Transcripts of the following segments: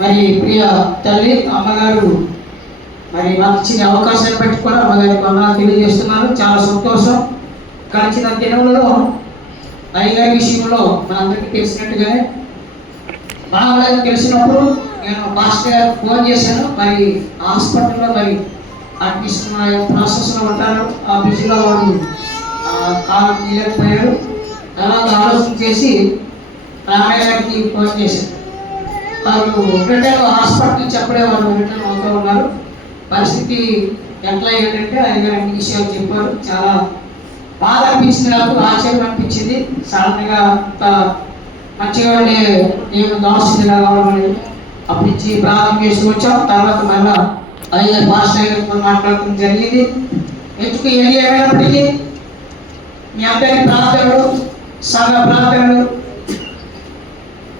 మరి ప్రియ తల్లి అమ్మగారు మరి మాకు ఇచ్చిన అవకాశాన్ని బట్టి కూడా అమ్మగారికి వందనాలు తెలియజేస్తున్నారు. చాలా సంతోషం. గడిచిన దినంలో అయ్యగారి విషయంలో మనందరికీ తెలిసినట్టుగానే బాగా తెలిసినప్పుడు నేను మాస్టర్ గారికి ఫోన్ చేశాను. మరి హాస్పిటల్లో మరి అడ్మిషన్ ప్రాసెస్లో ఉంటారు. ఆ బిజీలో వాళ్ళు కాలం తీయలేకపోయారు. తర్వాత ఆలోచన చేసి రామయ్య గారికి ఫోన్ చేశాను. వాళ్ళు రిటర్న్ హాస్పిటల్ చెప్పడే వాళ్ళు రిటర్న్ అవుతూ ఉన్నారు. పరిస్థితి ఎట్లా ఏంటంటే అయ్యగారు అన్ని విషయాలు చెప్పారు. చాలా బాధ అనిపించింది, నాకు ఆశ్చర్యం అనిపించింది. సడన్గా అంత మంచిగా నేను దాస్తుంది కావాలని అప్పటి నుంచి ప్రారంభం చేసి వచ్చాం. తర్వాత మళ్ళా అయ్యగారు మాస్టర్ గారితో మాట్లాడటం జరిగింది. ఎందుకు ఏది ఏమైనప్పటికీ మీ అందరి ప్రార్థనలు, సంఘ ప్రార్థనలు,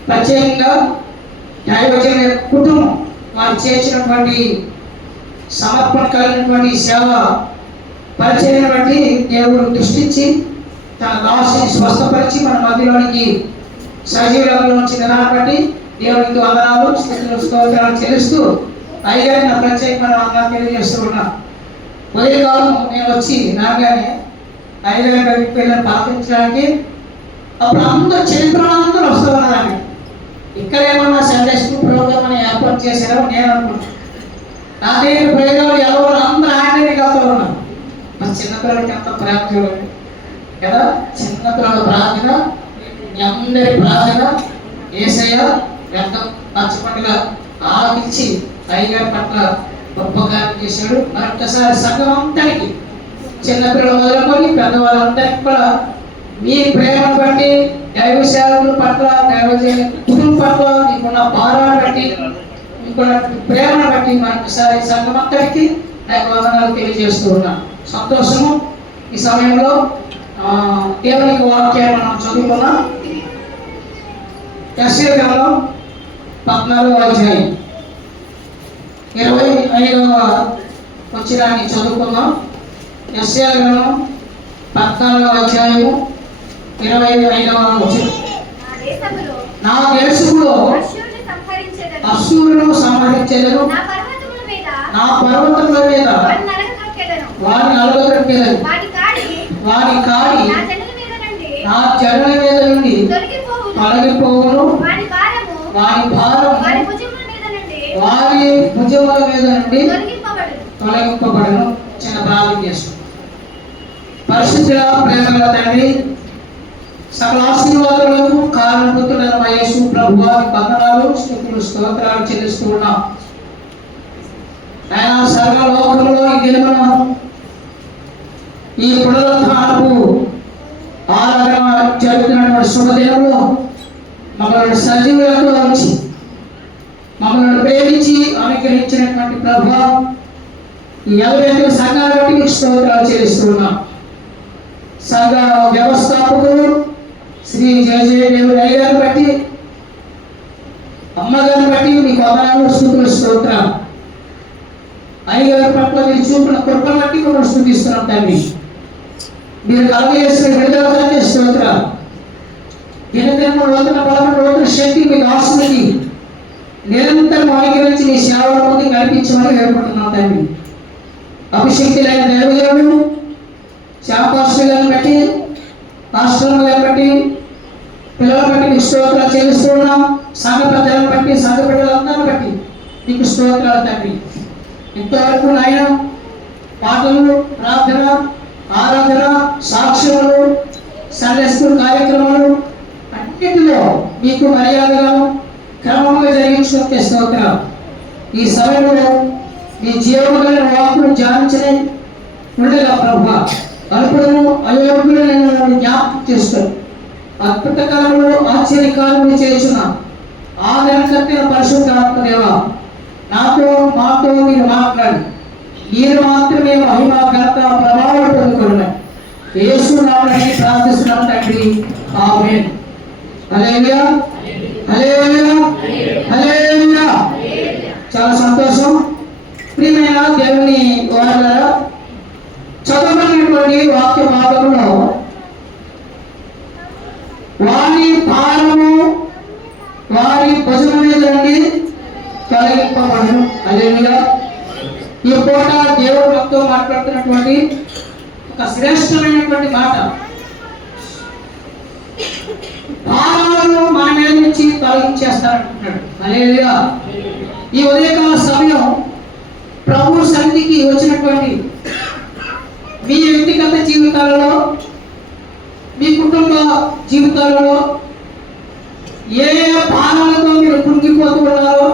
ప్రత్యేకంగా దైవజన కుటుంబం వారు చేసినటువంటి సమర్పణ కలిగినటువంటి సేవ పరిచయం బట్టి దేవుడు దృష్టించి తన దాసుని స్వస్థపరిచి మన మధ్యలోనికి సజీవులలో వచ్చిన బట్టి దేవునికి వందనాలు, స్థితులు, స్తోత్రాలు చెల్లిస్తూ అయ్యగారి నా ప్రత్యేకమైన వందనాలు తెలియజేస్తూ ఉన్నా. ఉదయకాలం నేను వచ్చి రాగానే అయ్యగారి దగ్గరికి వెళ్ళి ప్రార్థించడానికి అప్పుడు అందరూ చరిత్రలందరూ వస్తూ ఉన్నారండి. ఇక్కడ ఏమన్నా సండే స్కూల్ ప్రోగ్రామ్ అని ఏర్పాటు చేశారో నేను అనుకుంటున్నాను. నా దగ్గర ప్రయోగాలు ఎవరు అందరూ ఆయనకి వెళ్తూ ఉన్నారు. మన చిన్నపిల్లలకి ఎంత ప్రేమ చూడండి కదా. చిన్నపిల్లల ప్రార్థన, అందరి ప్రార్థన యేసయ్య ఎంత పచ్చపండుగా ఆలకించి అయ్యగారి పట్ల గొప్ప కార్యం చేశాడు. మరొకసారి సంఘం అంతటికి చిన్నపిల్లలు మొదలుకొని పెద్దవాళ్ళందరికీ కూడా మీ ప్రేమను బట్టి, దైవ సేవకుల పట్ల, దైవజన కుటుంబం పట్ల మీకున్న భారాన్ని బట్టి, మీకున్న ప్రేమను బట్టి మరొకసారి సంఘం అంతటికి నాకు వందనాలు తెలియజేస్తూ ఉన్నాను. సంతోషము. ఈ సమయంలో దేవునికి వాక్యాన్ని మనం చదువుకున్నాం. యెషయా గ్రంథం 14వ అధ్యాయం 25వ వచనాన్ని చదువుకుందాం. యెషయా గ్రంథం 14వ అధ్యాయము 25వ వచనం. నా దేశములో అశ్షూరును సంహరించెదను, నా పర్వతముల మీద వారిని అలగొట్టెదను, వారి కాడి నా జనుల మీద నుండి తొలగిపోవును, వారి భారం వారి భుజముల మీద నుండి తొలగింపబడను. చిన్న ప్రార్థన చేస్తాం. పరిశుద్ధ ప్రేమల తండ్రి, సకల ఆశీర్వాదాలకు కారణభూతులైన మా యేసు ప్రభువారి వందనాలు, స్తుతులు, స్తోత్రాలు చెల్లిస్తూ ఉన్నాం. ఆయన సర్వలోకంలో ఈ దినమున ఈ పునరుత్థానపు ఆరాధన జరుగుతున్నటువంటి శుభదినంలో మమ్మల్ని సజీవులతో ఉంచి మమ్మల్ని ప్రేమించి అనుగ్రహించినటువంటి ప్రభువా, ఈ 45 సంఘాల బట్టి మీకు స్తోత్రాలు చెల్లిస్తూ ఉన్నాం. సంఘ వ్యవస్థాపకులు శ్రీ జయదేవుడు అయ్యగారిని బట్టి, అమ్మగారిని బట్టి మీకు వందనాలు, స్తుతులు, స్తోత్రాలు. అయ్యగారి పట్ల మీరు చూపిన కృపను బట్టి మనం స్తుతిస్తున్నాం తండ్రి. మీరు కలగజేసిన విడుదల స్తోత్రాలు. దినదిన నూతన బలము, నూతన శక్తి మీకు ఆశలకి నిరంతరం అనుగ్రహించి మీ సేవల ముందు నడిపించమని వేడుకుంటున్నాం తండ్రి. అభిషక్తులైన దైవజనుడు శాపాస్తులను బట్టి, ఆశ్రమాలను బట్టి, పిల్లల బట్టి మీకు స్తోత్రాలు చెల్లిస్తున్నాం. సంఘ పెద్దలను బట్టి, సంఘ బిడ్డలందరిని బట్టి మీకు స్తోత్రాలు తండ్రి. ఇంతవరకు నాయన పాటలు, ప్రార్థన, ఆరాధన, సాక్ష్యములు, సండే స్కూల్ కార్యక్రమాలు అన్నింటిలో మీకు మర్యాదగా క్రమంగా జరిగించుకుంటే స్తోత్రాలు. ఈ సమయంలో మీ జీవమైన వాక్కును ధ్యానించని ఉండగా ప్రభువా, అల్పులను అయోగ్యులను నన్ను జ్ఞాపకం చేస్తాను. అద్భుత కాలంలో ఆశ్చర్యకాలంలో చేసిన ఆదరణకర్తైన పరిశుద్ధాత్మ దేవా, నాతో మాతో మీరు మాట్లాడి మీరు మాత్రమే మహిమ, ఘనత, ప్రభావం పొందుకున్నాను. యేసు నామమున ప్రార్థిస్తున్నాను తండ్రి. ఆమేన్. హల్లెలూయా, హల్లెలూయా, హల్లెలూయా. చాలా సంతోషం. ప్రియమైన దేవుని వారలారా, చదవబడినటువంటి వాక్య భాగంలో వారి భారము వారి భుజం మీద నుండి చెప్పబడను. హల్లెలూయా. ఈ పూట దేవుడు మనతో మాట్లాడుతున్నటువంటి ఒక శ్రేష్టమైనటువంటి మాట, భారాలను మన మీద నుంచి తొలగించేస్తారంటున్నాడు. హల్లెలూయా. ఈ ఉదయకాల సమయం ప్రభు సన్నిధికి వచ్చినటువంటి మీ వ్యక్తిగత జీవితాలలో, మీ కుటుంబ జీవితాలలో ఏ భారాలతో మీరు కృంగిపోతూ ఉన్నారో,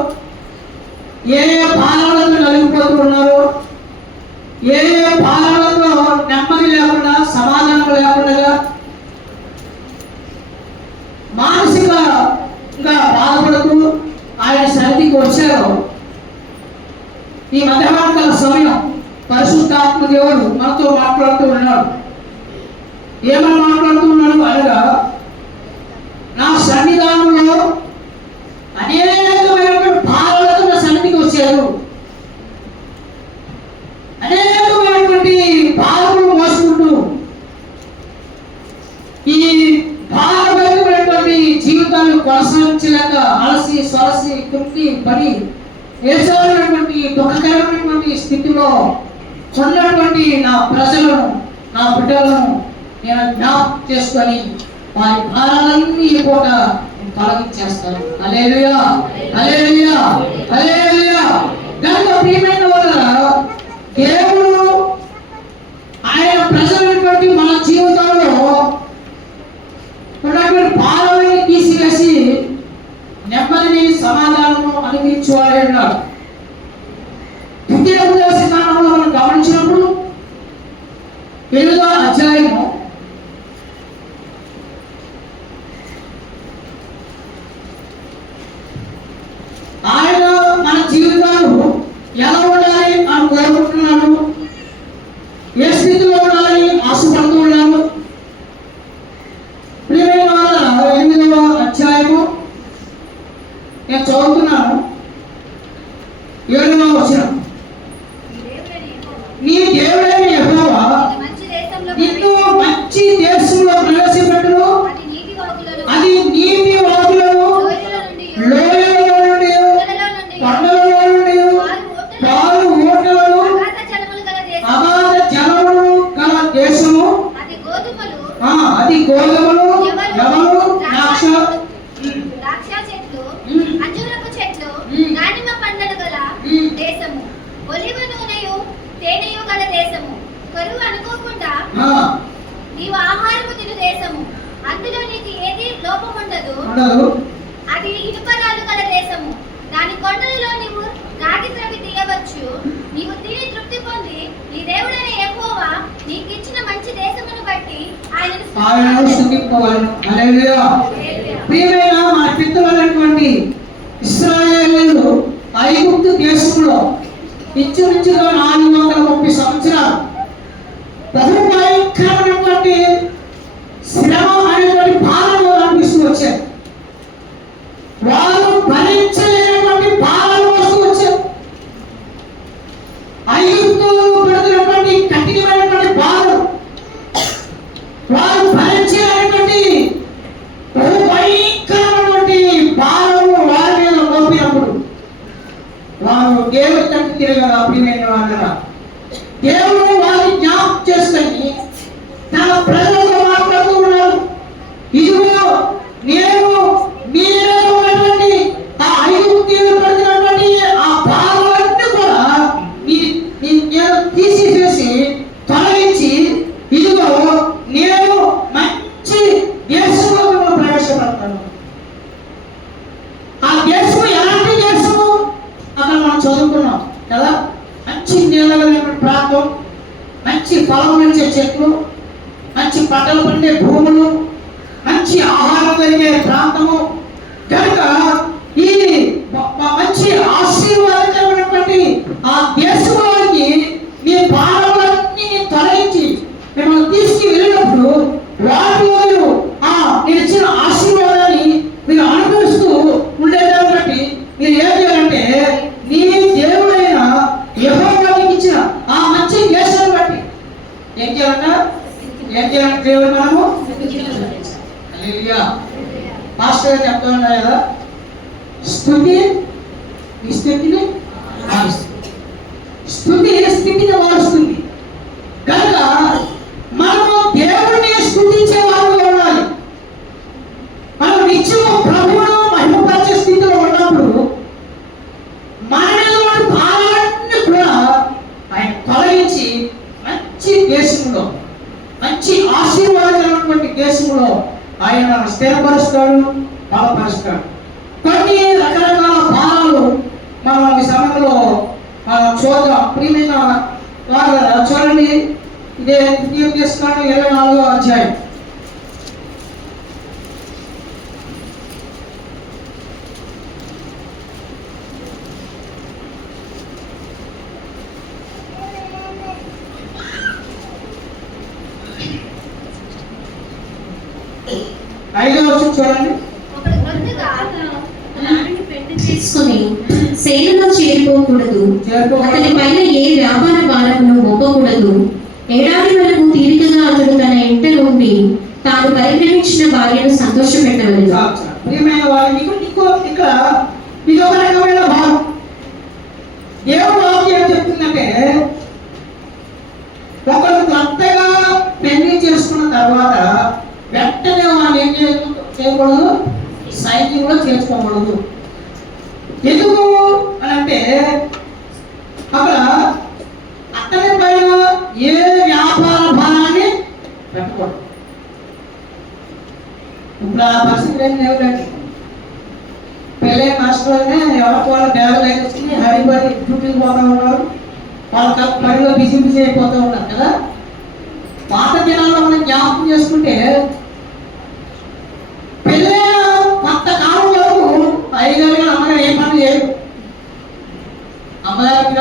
ఏ భారాలతో నలిగిపోతూ ఉన్నారో, ఏ భారాలతో నెమ్మది లేకుండా, సమాధానం లేకుండా, మానసికంగా బాధపడుతూ ఆయన సన్నిధికి వచ్చారో, ఈ మధ్యాహ్నకాల సమయం పరిశుద్ధాత్మ దేవుడు మనతో మాట్లాడుతూ ఉన్నాడు. ఏమని మాట్లాడుతూ ఉన్నాడు అనగా, నా సన్నిధానంలో అనేకమైనటువంటి భారాలతో నా సన్నిధికి వచ్చారు, అనేకమైనటువంటి భారములు మోసుకుంటూ ఈ భారమైనటువంటి జీవితాలు కొనసాగించలేక అలసి సొలసి కృప్తి పడి ఏసారైనటువంటి దుఃఖకరమైనటువంటి స్థితిలో ఉన్నటువంటి నా ప్రజలను, నా బిడ్డలను నేను జ్ఞాపకం చేసుకొని వారి భారాలన్నీ ఈ పూట తొలగించేస్తాను. హల్లెలూయా, హల్లెలూయా, హల్లెలూయా. కనుక ప్రియమైన వారా, దేవుడు ఆయన ప్రజలైనటువంటి మన జీవితంలో ఉన్నటువంటి భారాన్ని తీసివేసి నెమ్మదిని, సమాధానము అనుభవించేవాడే ఉన్నాడు. ద్వితీయ ఉపదేశకాండంలో మనం గమనించినప్పుడు 8వ అధ్యాయము ఆయన మన జీవితాలు ఎలా ఉండాలి అని కోరుకుంటున్నాడు, ఏ స్థితిలో ఉండాలని ఆశపడుతూ ఉన్నాము. ప్రియమైన వాళ్ళ 8వ అధ్యాయము నేను చదువుతున్నాను. 7వ వచనం, నీ దేవుడైన యెహోవా నిన్ను మంచి దేశంలో ప్రవేశపెట్టును, అది నీటి వాగులను, లోయలలో నుండి, కొండలలో నుండి, పాలు ఊటలను, అగాధ జలములు గల దేశము, అది గోధుమలు, యవలు, ద్రాక్ష చెట్లు, అంజూరపు చెట్లు, దానిమ్మ పండ్లను గల దేశము, ఒలివ నూనెయు తేనెయు గల దేశము, కరువు అనుకోకుండా నీవు ఆహారము తిను దేశము, అందులో నీకు ఏది లోపం ఉండదు, అది ఇనుపరాలు గల దేశము, దాని కొండలలో నీవు రాగి త్రవ్వి తీయవచ్చు, నీవు తిని తృప్తి పొంది నీ దేవుడైన యెహోవా నీకు ఇచ్చిన మంచి దేశమును బట్టి ఆయనను స్తుతింపవలెను. హల్లెలూయా. ప్రియమైన మా పితరులైనటువంటి ఇశ్రాయేలీయులు ఐగుప్తు దేశంలో ఇంచుమించుగా 430 సంవత్సరాలు బహు భయంకరమైనటువంటి శ్రమ అనేటువంటి భారాలు అనిపిస్తూ వచ్చారు. వారు భరించలేనటువంటి భారాలు వస్తూ వచ్చారు. ఐగుప్తులు పెడుతున్నటువంటి కఠినమైనటువంటి భారం వారు భరించలేనటువంటి బహు భయంకరమైనటువంటి భారము వారి మీద మోపినప్పుడు వారు దేవుడి తట్టు తిరగల. ప్రియమైన వాళ్ళరా, దేవుడు వారిని జ్ఞాపకం చేసుకొని తన ప్రజలతో మాట్లాడుతూ ఉన్నాడు. ఇదిగో నేను మీలో ఉన్నటువంటి ఆ ఐగుప్తీయులు పడుతున్నటువంటి ఆ భారాలన్నీ కూడా నేను తీసివేసి తొలగించి, ఇదిగో నేను మంచి దేశంలో ప్రవేశపెడతాను. ఆ దేశం ఎలాంటి దేశము? అక్కడ మనం చదువుకున్నాం కదా, మంచి నీళ్ళగలిగిన ప్రాంతం, మంచి ఫలం ఇచ్చే చెట్లు, మంచి పంటలు పండే భూములు, మంచి ఆహారం కలిగే ప్రాంతము. కనుక ఈ మంచి ఆశీర్వాదకరమైనటువంటి ఆ దేశంలోకి మీ భారాలన్నీ తొలగించి మిమ్మల్ని తీసుకు వెళ్ళినప్పుడు వాటిలో మీరు నేను ఇచ్చిన ఆశీర్వాదాన్ని మీరు అనుభవిస్తూ ఉండేదాన్ని బట్టి మీరు ఏం చేయాలంటే నీ దేవుడైన యెహోవాకి ఇచ్చిన ఆ మంచి దేశాన్ని బట్టి ఏం చేయాలంటే దేవుడు మనము హల్లెలూయా. పాస్టర్ చెప్తా ఉన్నారు కదా, స్తుతి నీ స్థితిని మారుస్తుంది. స్థుతి స్థితిని మారుస్తుంది. కనుక మనము దేవుడిని స్థుతించే వారిగా ఉండాలి. మనం నిత్యము ప్రభువును మహిమపరిచే స్థితిలో ఉన్నప్పుడు మనలో భావాన్ని కూడా ఆయన తొలగించి మంచి దేశంలో, మంచి ఆశీర్వాదమైనటువంటి దేశంలో ఆయన మనం స్థిరపరుస్తాడు, బలపరుస్తాడు. కొన్ని రకరకాల భావాలు మనం ఈ సమయంలో చూద్దాం. ప్రియమైన వారు చూడండి, ఇదే తీసుకొని 24వ అధ్యాయం. చూడండి. తీసుకుని సేనలో చేరిపోకూడదు, అతని పైన ఏ వ్యాపార భారమును మోపకూడదు. ఏడాది వరకు తీరికగా అతడు తన ఇంట నుండి తాను పరిగ్రహించిన భార్యను సంతోషపెట్టవలెను. ప్రియమైన వారిని ఇక్కడ ఇది ఒక రకమైన భావం. దేవుడు వాక్యం చెప్తుందంటే, ఒకరు కొత్తగా పెళ్లి చేసుకున్న తర్వాత వెంటనే వాళ్ళు ఏం చేయకూడదు, సైన్యంలో చేసుకోకూడదు. ఎందుకు అని అంటే, అక్కడ అతని పైన ఏ వ్యాపార భారాన్ని పెట్టకూడదు. ఇప్పుడు ఆ పరిస్థితి ఏం లేదండి. పెళ్ళే మాస్టర్నే ఎవరికి వాళ్ళ బ్యాగులు వేసుకుని హరిబడి డ్యూటీకి పోతూ ఉన్నారు. వాళ్ళ పనిలో బిజీ బిజీ అయిపోతూ ఉన్నారు కదా. పాత దినాల్లో మనం జ్ఞాపకం చేసుకుంటే, పెళ్ళే కొంతకాలం వరకు అయ్యగారు అమ్మగారు ఏ పని చేయరు. అమ్మగారికి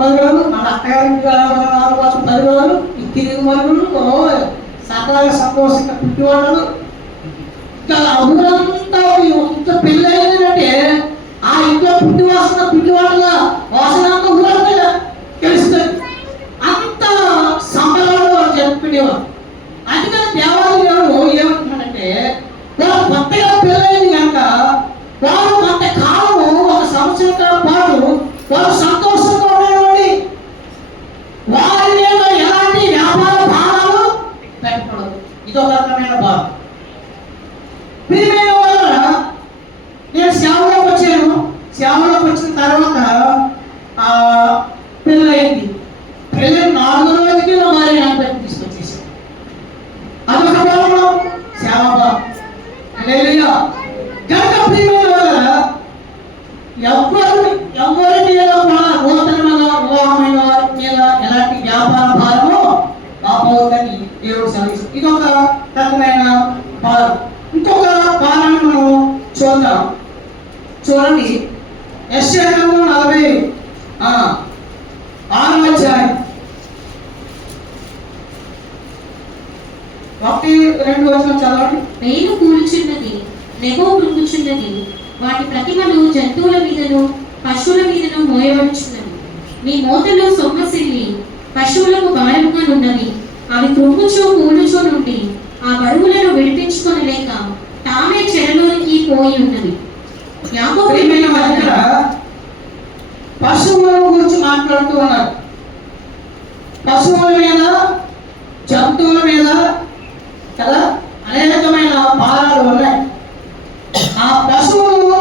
10 రోజులు, మన అత్తగారికి 10 రోజులు, ఈ తిరిగి మరుగులు సరదాగా సంతోషంగా పుట్టివాళ్ళు. ఇంకా ఊరంతా ఇంత పెళ్ళి అయిందంటే ఆ ఇంట్లో పుట్టి వాసన పుట్టివాళ్ళ వాసన అంతా ఊరంతా తెలుస్తుంది. అంత సంబరాలు జరుపుకునేవారు. అందుకని దేవాలయం గారు ఏమంటున్నారంటే, వాళ్ళు కొత్తగా పెళ్ళైంది కనుక వారు కొంతకాలము 1 సంవత్సరం పాటు వారు సంతోషంగా ఉండేవాడి. వారి మీద ఎలాంటి వ్యాపార భారాలు పెట్టకూడదు. ఇదొక రకమైన భావం. ప్రియమైన వాళ్ళ, నేను సేవలోకి వచ్చాను. సేవలోకి వచ్చిన తర్వాత పెళ్ళయింది. పెళ్ళి 4వ రోజుకి నా భార్య నా బయట తీసుకొచ్చేసాను. అదొక భావం, సేవాభావం. కనుక ప్రియమైన వాళ్ళ, ఎవరి మీద కూడా నూతనమైన వివాహమైన వారి మీద ఎలాంటి వ్యాపార భారమో ఆపవద్దని దేవుడు సెలవిస్తాడు. ఇదొక రకమైన భారం. ఇంకొక భారాన్ని మనం చూద్దాం. చూడండి, యెషయా 46వ అధ్యాయం 1-2 వచనం చదవండి. వేలు కూల్చున్నది, నెగో మృంగుచున్నది, వాటి ప్రతిమలు జంతువుల మీదను పశువుల మీదను మోయబడుచున్నవి. మీ మోతలు సొమ్మసిల్లి పశువులకు భారముగా ఉన్నవి. అవి కృంగుచో కూలుచో నుండి ఆ బరువులను విడిపించుకొనలేక తామే చెరలోనికి పోయి ఉన్నవి. పశువుల గురించి మాట్లాడుతూ ఉన్నారు. పశువుల మీద, జంతువుల మీద కదా అనేకమైన భారాలు ఉన్నాయి. ఆ పశువులు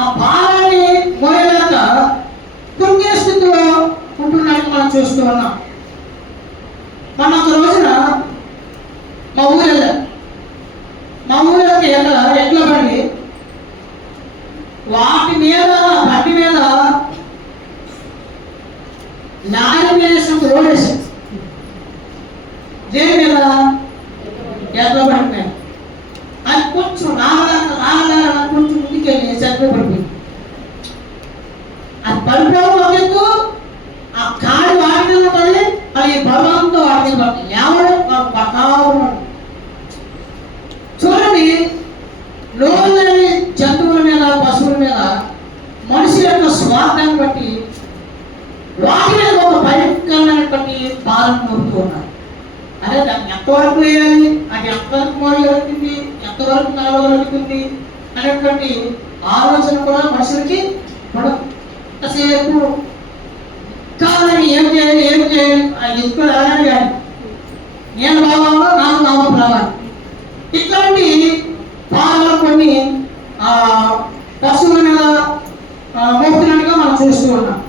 ఆ భారాన్ని మోయలేక కృంగే స్థితిలో ఉంటున్నట్టు మనం చూస్తూ ఉన్నాం. మన ఒక రోజున మా ఊరికి ఎడ్ల బండి, వాటి మీద బండి మీద లారీ వేసినప్పుడు రోడ్ వేసాం. దేని మీద? ఎడ్ల బండి మీద. అది కొంచెం రాగల కొంచెం ముందుకెళ్ళి చెట్లు పడిపోయింది. అది పడిపోవడం ఎందుకు? ఆ కాడి వాటి మీద పడి అది బలంతో వాటి మీద పడుతుంది. ఎవరు చూడండి, లోని జంతువుల మీద, పశువుల మీద మనిషి యొక్క స్వార్థాన్ని బట్టి వాటి మీద ఒక భయంకరమైనటువంటి భారం మోపుతూ ఉన్నారు. అదే దాన్ని ఎంతవరకు వేయాలి, అది ఎంతవరకు మోయగలుగుతుంది, ఎంతవరకు నడవగలుగుతుంది అనేటువంటి ఆలోచన కూడా మనుషులకి ఉండదు. ఎంతసేపు కాదని ఏం చేయాలి ఎందుకు అలాగే కానీ నేను బాగా నాకు లాభం రావాలి. ఇట్లాంటి పాలన కొన్ని పశువుల మీద మోపుతున్నట్టుగా మనం చూస్తూ ఉన్నాం.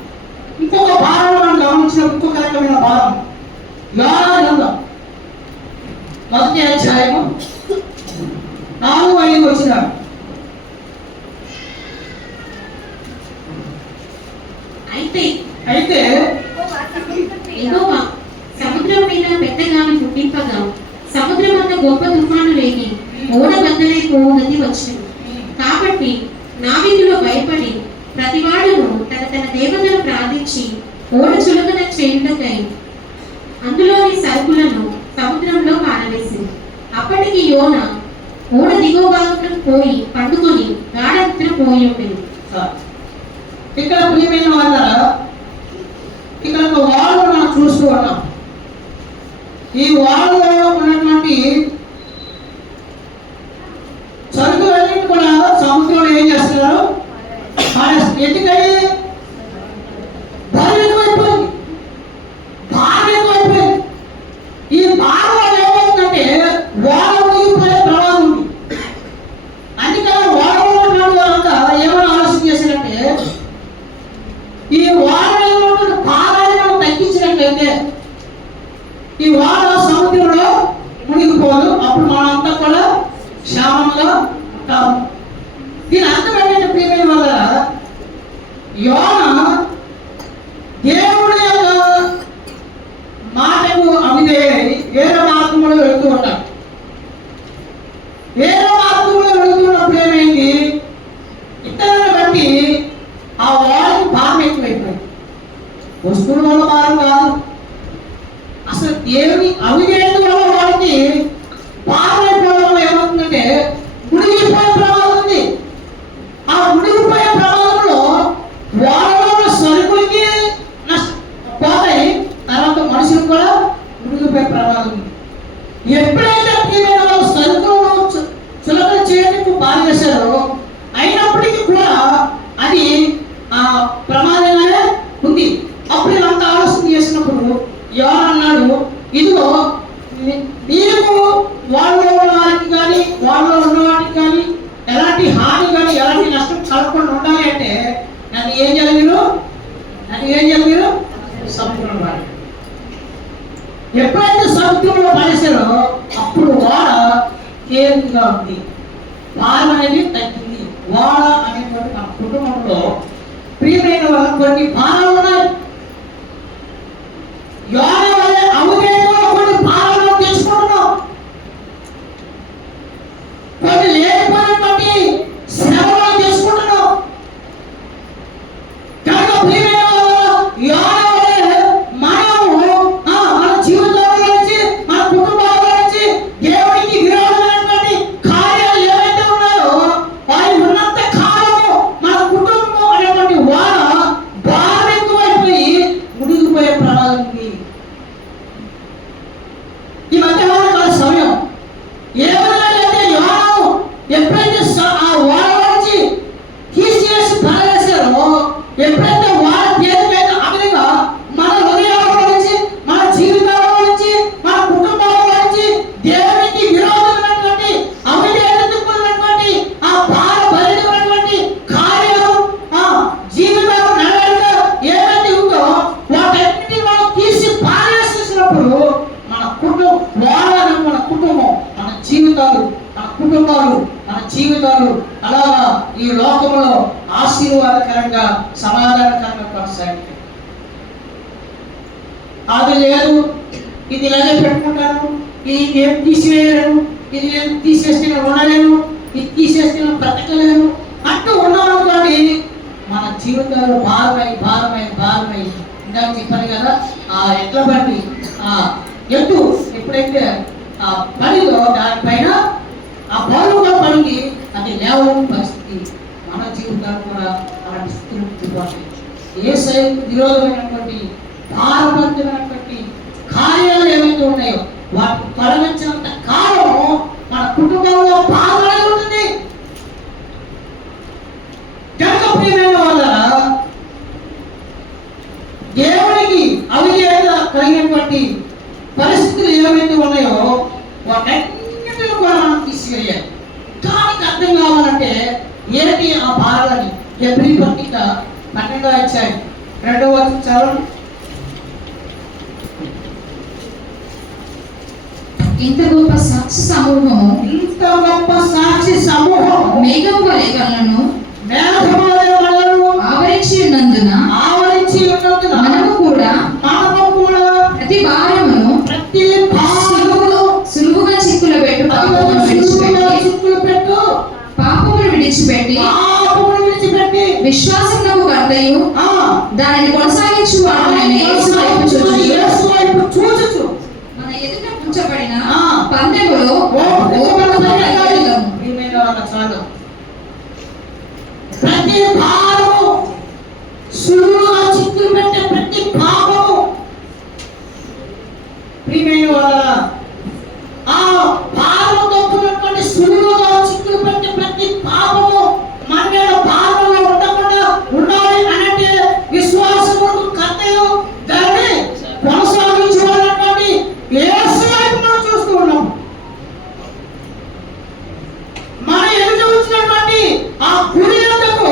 ఇంకొక భారం మనం గమనించిన ఇంకొక రకమైన భారం యోనా గ్రంథం 1వ అధ్యాయము 4-5 వచ్చినాడు. అయితే యెహోవా సముద్రం మీద పెద్ద గాలి పుట్టింపగా సముద్రం అంత గొప్ప తుఫాను రేగి ఓడ బద్దలైపోవు గతి వచ్చింది. కాబట్టి నావికులు భయపడి ప్రతివాడును తన దేవతను ప్రార్థించి ఓడ చులకన చేయుటకై అందులోని సరుకులను సముద్రంలో పారవేసింది. అప్పటికి యోన ఓడ దిగువ భాగం పోయి పండుకొని గాఢ నిద్ర పోయి ఉండేది. ఇక్కడ ప్రియమైన వాళ్ళారా, ఇక్కడ ఒక వాడు మనం చూస్తూ ఉన్నాం. ఈ వాడులో ఉన్నటువంటి సరుకులన్నీ కూడా సముద్రంలో ఏం చేస్తున్నారు? ఎందుకని భారం ఎక్కువైపోయింది. ఈ భారం వల్ల ఏమవుతుందంటే వాడ మునిగిపోయే ప్రమాదం ఉంది. అందుకని వాడలో ఉన్నటువంటి వాళ్ళంతా ఏమైనా ఆలోచన చేశారంటే ఈ వాడలో భారాన్ని మనం తగ్గించినట్లయితే ఈ వాడ సముద్రంలో మునిగిపోదు. అప్పుడు మనంతా కూడా క్షేమంగా ఉంటాము. దీని అర్థం ఏంటంటే ప్రియమైన వల్ల యోన దేవుడి యొక్క మాటకు అవిధేయుడై వేరే మార్గంలో వెళుతూ ఉంటాడు. వేరే మార్గంలో వెళుతున్నప్పుడు ఏమైంది? ఇతరులను బట్టి ఆ వాడికి భారం ఎక్కువైపోయింది. వస్తువుల వల్ల భారం కాదు, అసలు దేవుని అవిధేయత వల్ల వాడికి భారం అయిపోవడం వల్ల ఏమవుతుందంటే మునిగిపోయే ప్రమాదం ఉంది. ఆ మునిగిపోయే ప్రమాదంలో వాడలో సరుకులకి పోతాయి, తర్వాత మనుషులు కూడా మునిగిపోయే ప్రమాదం ఉంది. ఎప్పుడైతే ప్రియమైన వాళ్ళు సరుకులను చులకన చేయడానికి పాల్గొశారో అయినప్పటికీ కూడా అది ప్రమాదంగానే ఉంది. అప్పుడు ఇదంతా ఆలోచన చేసినప్పుడు యోన అన్నాడు, ఇదిగో నీకు వాళ్ళలో ఉన్న వారికి కానీ వాళ్ళలో ఉన్న వాటికి కానీ ఎలాంటి హాని కానీ ఎలాంటి నష్టం కలగకుండా ఉండాలి అంటే నన్ను ఏం చేయలేదు సముద్రంలో పడాలి. ఎప్పుడైతే సముద్రంలో పడేసారో అప్పుడు వాడ తేలికగా ఉంది, భారం అనేది తగ్గింది. వాడ అనేటువంటి మన కుటుంబంలో ప్రియమైన వాళ్ళ కొన్ని భారాలు ఉన్నాయి. యోన వల్ల అవిధేయతలో కొన్ని భారాలను తెచ్చుకుంటున్నాం. కొన్ని లేకపోయినటువంటి శ్రమలను తెచ్చుకుంటున్నాం. కనుక ప్రియమైన యోన వల్ల మనము మన జీవితంలో నుంచి మన కుటుంబాల నుంచి దేవుడికి విరోధమైనటువంటి కార్యాలు ఏవైతే ఉన్నాయో వారి ఉన్నంత కాలము మన కుటుంబం అనేటువంటి వాడ భారం ఎక్కువైపోయి మునిగిపోయే ప్రమాదం ఉంది. ఈ మధ్యకాల సమయం ఏమైతే యోన ఎప్పుడైతే ఆ వాడ నుంచి తీసేసి పడవేశారో, ఎప్పుడైతే వాడ తేలికైన అమెరికా మన హృదయాల నుంచి మన జీవితాల నుంచి మన కుటుంబాల నుంచి దేవునికి విరోధమైనటువంటి అవిధేయతమైనటువంటి ఆ భారభరితమైనటువంటి కార్యాలు జీవితాలు నడవడిక ఏమైతే ఉందో వాటన్నిటిని మనం తీసి పారేసేసినప్పుడు మన కుటుంబం మన జీవితాలు అలాగా ఈ లోకంలో ఆశీర్వాదకరంగా సమాధానకరంగా కొనసాగుతాయి. అది లేదు, ఇది ఇలాగే పెట్టుకుంటాను, ఇది ఏం తీసివేయలేను, ఇది ఏం తీసేస్తే ఉండలేను, ఇది తీసేస్తే బ్రతకలేను అంటూ ఉన్నామనుకోండి మన జీవితాలు భారమై ఇందాక చెప్పాను కదా, ఎట్ల బండి ఎత్తు ఎప్పుడైతే పనిలో దానిపైన ఆ బరువుగా పని అది లేవని పరిస్థితి మన జీవితాలు కూడా అలాంటి స్థితిలో చూడాలి. యేసయ్య విరోధమైనటువంటి భారభరితమైనటువంటి కార్యాలు ఏవైతే ఉన్నాయో వాటిని తొలగించినంత కాలం మన కుటుంబంలో బాధ ఉంటుంది. కనుక ప్రియమైన వాళ్ళ కలిగినటువంటి పరిస్థితులు ఏవైతే ఉన్నాయో వాటన్నిటిని కూడా మనం తీసివేయాలి. దానికి అర్థం కావాలంటే ఏంటి ఆ బాధని? ఎబ్రీ పత్రిక 12వ అధ్యాయం 2వ వచనం చదవండి. ఇంత గొప్ప సాక్షి సమూహము మేఘము వలె మనలను ఆవరించి ఉన్నందున మనము కూడా ప్రతి భారమును సులువుగా చిక్కులు పెట్టు పాపమును విడిచిపెట్టి విశ్వాసమునకు కర్తయు దానిని కొనసాగించు చూచుచు మన ఎదుట ఉంచబడిన పందెములో ప్రతి భారము సులువుగా చిక్కులు పెట్టే ప్రతి పాపము ప్రియమైన వాళ్ళ ఆ భారముతో కూడినటువంటి సులువుగా చిక్కులు పెట్టే ప్రతి పాపము మన మీద భారంగా ఉండకుండా ఉండాలి అంటే విశ్వాసముకు కర్తయు దాన్ని కొనసాగించాలన్నటువంటి యేసు వైపు మనం చూస్తూ ఉన్నాం. మన ఎదుట వచ్చినటువంటి ఆ గురి యొద్దకు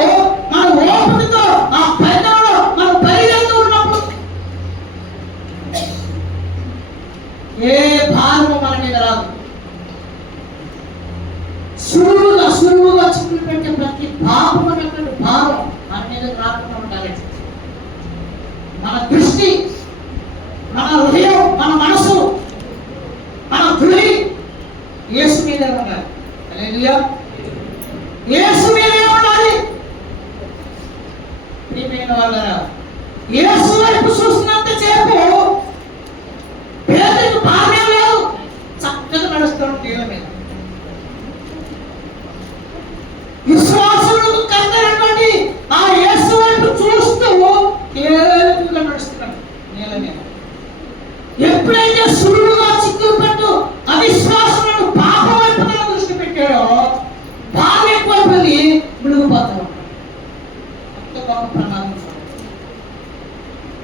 మన ఓపికతో ఆ పైనంలో మనం పరిగెడుతూ ఉన్నప్పుడు ఏ భారము మన మీద రాదు. సులువుగా చిక్కులు పెట్టే ప్రతి పాపం అనేటువంటి భారం మన మీద రాకుండా ఉండాలి. మన దృష్టి, మన హృదయం, మన మనసు, మన గురి యేసు మీదే ఉండాలి. హల్లెలూయా. యేసు మీదే ఉండాలి. ప్రియమైన వాళ్ళారా, యేసు వైపు చూస్తున్నంత సేపు పేదలకు బాధ్యం లేదు, చక్కగా నడుస్తాడు దేవుని మీద. విశ్వాసములకు కర్తైనటువంటి ఆ యేసు వైపు చూస్తూ తేలికగా నడుస్తున్నాడు నేల మీద. ఎప్పుడైతే సులువుగా చిక్కులు పెట్టు అవిశ్వాసములను పాపం వైపు దృష్టి పెట్టాడో బాగా ఎక్కువైపోయి మునిగిపోతాడు. ప్రమాదం.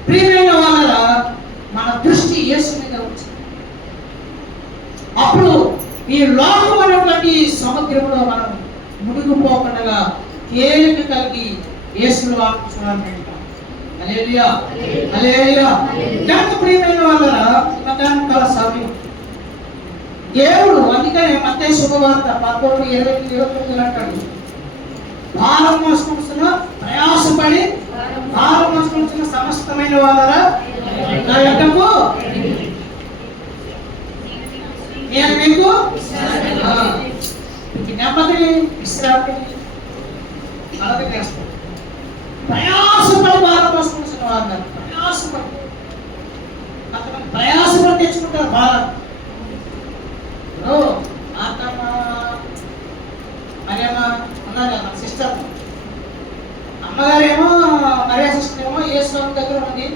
ప్రియమైన వాళ్ళ మన దృష్టి యేసు మీద వచ్చింది. అప్పుడు ఈ లోకం అనేటువంటి సముద్రంలో మనం మునిగిపోకుండా తేలిక కలిగి యేసును వాక్కు చూడాలంటాం. హల్లెలూయా, హల్లెలూయా. దానికి ప్రియమైన వాళ్ళ మధ్యాహ్నకాల సమయం దేవుడు అందుకనే మత్తయి శుభవార్త 11:28 అంటాడు, భారం మోసుకుంటున్న ప్రయాసపడి భారం మోసుకుంటున్న సమస్తమైన వాళ్ళరా నా యొద్దకు నేను మీకు నెమ్మది విశ్రాంతి అలాగే చేస్తాను. ప్రయాసపడి భారం మోసుకుంటున్న వాళ్ళు ప్రయాసపడి అతను ప్రయాసపడి తెచ్చుకుంటారు భారం. మరియమ్మ ఉన్నారు కదా సిస్టర్, అమ్మగారేమో మరియా సిస్టర్ ఏమో యేసు దగ్గర ఉంది.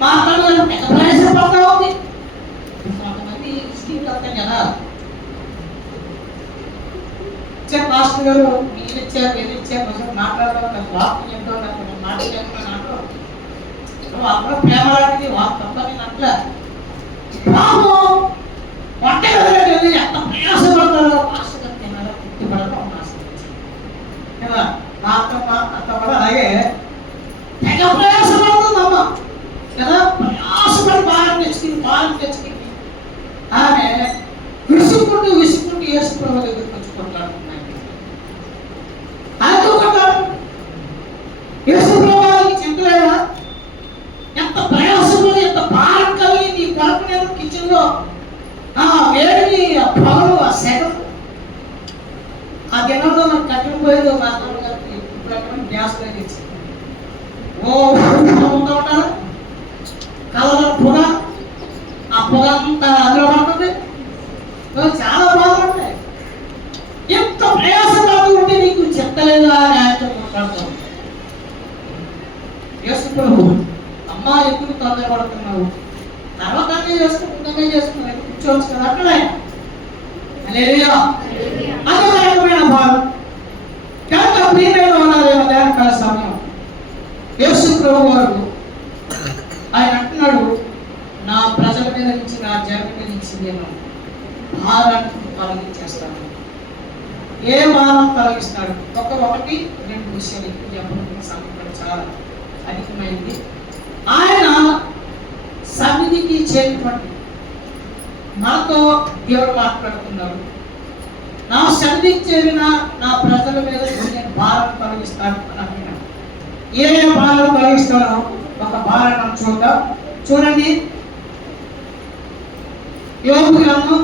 మా అత్తగారు ప్రయాసపడతా ఉంది. కొంతమంది స్కీమ్ వస్తాం కదా, పాస్టర్ గారు మీరు ఇచ్చారు ఏది ఇచ్చారు కొంచెం మాట్లాడదాం, నాకు వాక్ చెప్తాం, నాకు మాట చెప్తాను అప్పుడు ప్రేమ లాంటిది వాక్ తప్పని అట్లా పాపం వంట వెళ్ళి ఎంత ప్రయాసపడతారో పాస్టర్ గారు తిన్నారో గుర్తుపడతాం కదా. మా అత్త కూడా అలాగే తెగ ప్రయాసపడుతుందమ్మ కదా, ప్రయాసపడి భారం తెచ్చుకుని ఆమె విసుక్కుంటూ యేసు ప్రభు దగ్గరికి వచ్చి కొట్లాడుతున్నాయి. ఆయనతో కొట్లాడు యేసు ప్రభావానికి చింతలేదా? ఎంత ప్రయాసపడి ఎంత భారం కలిగి నీ కొరకు నేను కిచెన్ లో వేడిని ఆ పొగలు ఆ సెగలు ఆ దినంలో నాకు కట్టిన పోయేది మా అన్న గారికి ఇప్పుడు అక్కడ గ్యాస్ తెచ్చి ఉంటారు కలర్ పొగ, ఆ పొగ అంతా అందులో పడుతుంది. చాలా బాగుంటాయి. ఎంత ప్రయాసపడుతూ ఉంటే నీకు చెప్తలేదా అని ఆయనతో మాట్లాడుతావు. యేసు ప్రభు అమ్మా ఎందుకు తొందరపడుతున్నావు, తర్వాత ముందే చేసుకున్నావు కూర్చోవచ్చు కదా అక్కడ. హల్లెలూయా. అదే రకమైన భావం కనుక ప్రియమైన వాళ్ళ సమయం యేసు ప్రభు వారు నుంచి నేను భారాన్ని తొలగించేస్తాను. ఏ భారం తొలగిస్తాడు? ఒకటి రెండు విషయాలు ఎక్కువ చెప్పడం సమయం చాలా అధికమైంది. ఆయన సన్నిధికి చేరినటువంటి మనతో దేవుడు మాట్లాడుతున్నాడు. నా సన్నిధికి చేరిన నా ప్రజల మీద నేను భారం తొలగిస్తాను అని అంటున్నాను. ఏ భారం తొలగిస్తానో ఒక భారం చూద్దాం. చూడండి, యోబు గ్రంథం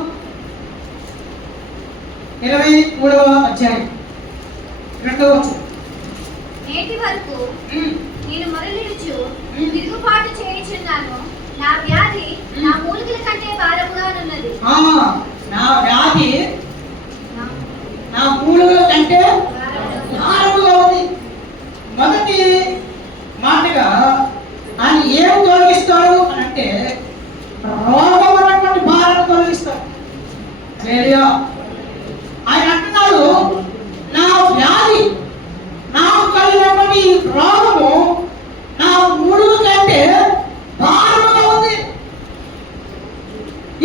23వ అధ్యాయం 2వ వచనం. నేటి వరకు నేను మొరలిడుచు తిరుగుబాటు చేయుచున్నాను. నా వ్యాధి నా మూలికల కంటే భారముగా ఉన్నది. నా వ్యాధి నా మూలికల కంటే భారముగా ఉంది. మొదటి మాటగా ఆయన ఏం తొలగిస్తాడు అని అంటే రోగం అన్నటువంటి భారాన్ని తొలగిస్తాడు. ఆయన అంటున్నాడు, నా వ్యాధి నాకు కలిగినటువంటి రోగము నా మూడుల కంటే భారముగా ఉంది.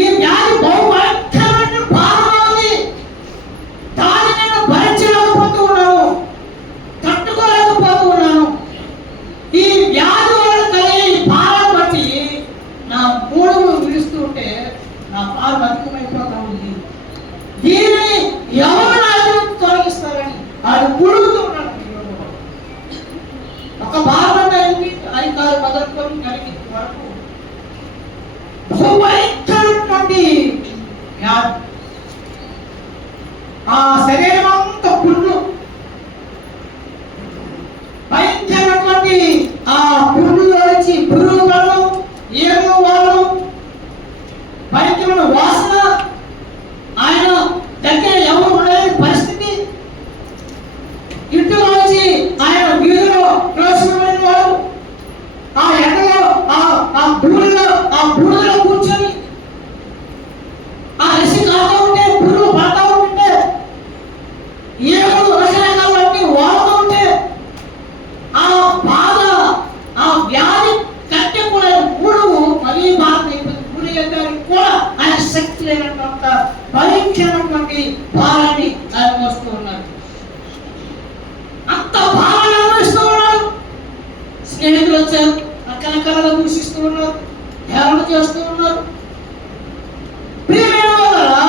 ఈ వ్యాధి బహుభయంకరమైన భారంగా ఉంది. దాన్ని నేను భరించలేకపోతూ ఉన్నాను, తట్టుకోలేకపోతూ ఉన్నాను. ఈ వ్యాధి వల్ల కలిగే భారం బట్టి నా మూడులు విడుస్తూ ఉంటే నా భారం అధికమైపోతా ఉంది. దీనిని ఎవరు నాకు తొలగిస్తారని ఆయన పుడుగుతూ ఉన్నాడు. ఒక భారం అయింది అధికారులు మొదలుకొని కలిగి వరకు బహుభయంకరమైనటువంటి వ్యాధి. ఆ శరీరం అంతా పుండు, భయంకరమైనటువంటి ఆ పుండులో నుంచి పురుగు వాళ్ళు, ఏమో వాళ్ళు, భయంకరమైన వాసన, ఆయన దగ్గర ఎవరు ఉండలేని పరిస్థితి. ఇంటిలో వచ్చి ఆయన వీధిలో ప్రవేశించిన వాడు ఆ ఎండలో ఆ బూడిలో కూర్చొని ఆ రసి కాస్తూ ఉంటే, పురుగు పడతా ఉంటే, ఏమో రసాయనాలన్నీ వాడుతూ ఉంటే ఆ బాధ, ఆ వ్యాధి కంటే కూడా పురుగు మరీ బాధ అయిపోయింది. పురుగు ఎక్కడానికి కూడా ఆయన శక్తి లేనటువంటి భయంకరమైనటువంటి భారాన్ని ఆయన మోస్తూ ఉన్నారు. అంత భారాన్ని అనుభవిస్తూ ఉన్నారు. స్నేహితులు వచ్చారు, రకరకాలుగా దూషిస్తూ ఉన్నారు, హేళన చేస్తూ ఉన్నారు. ప్రియమైన వాళ్ళారా,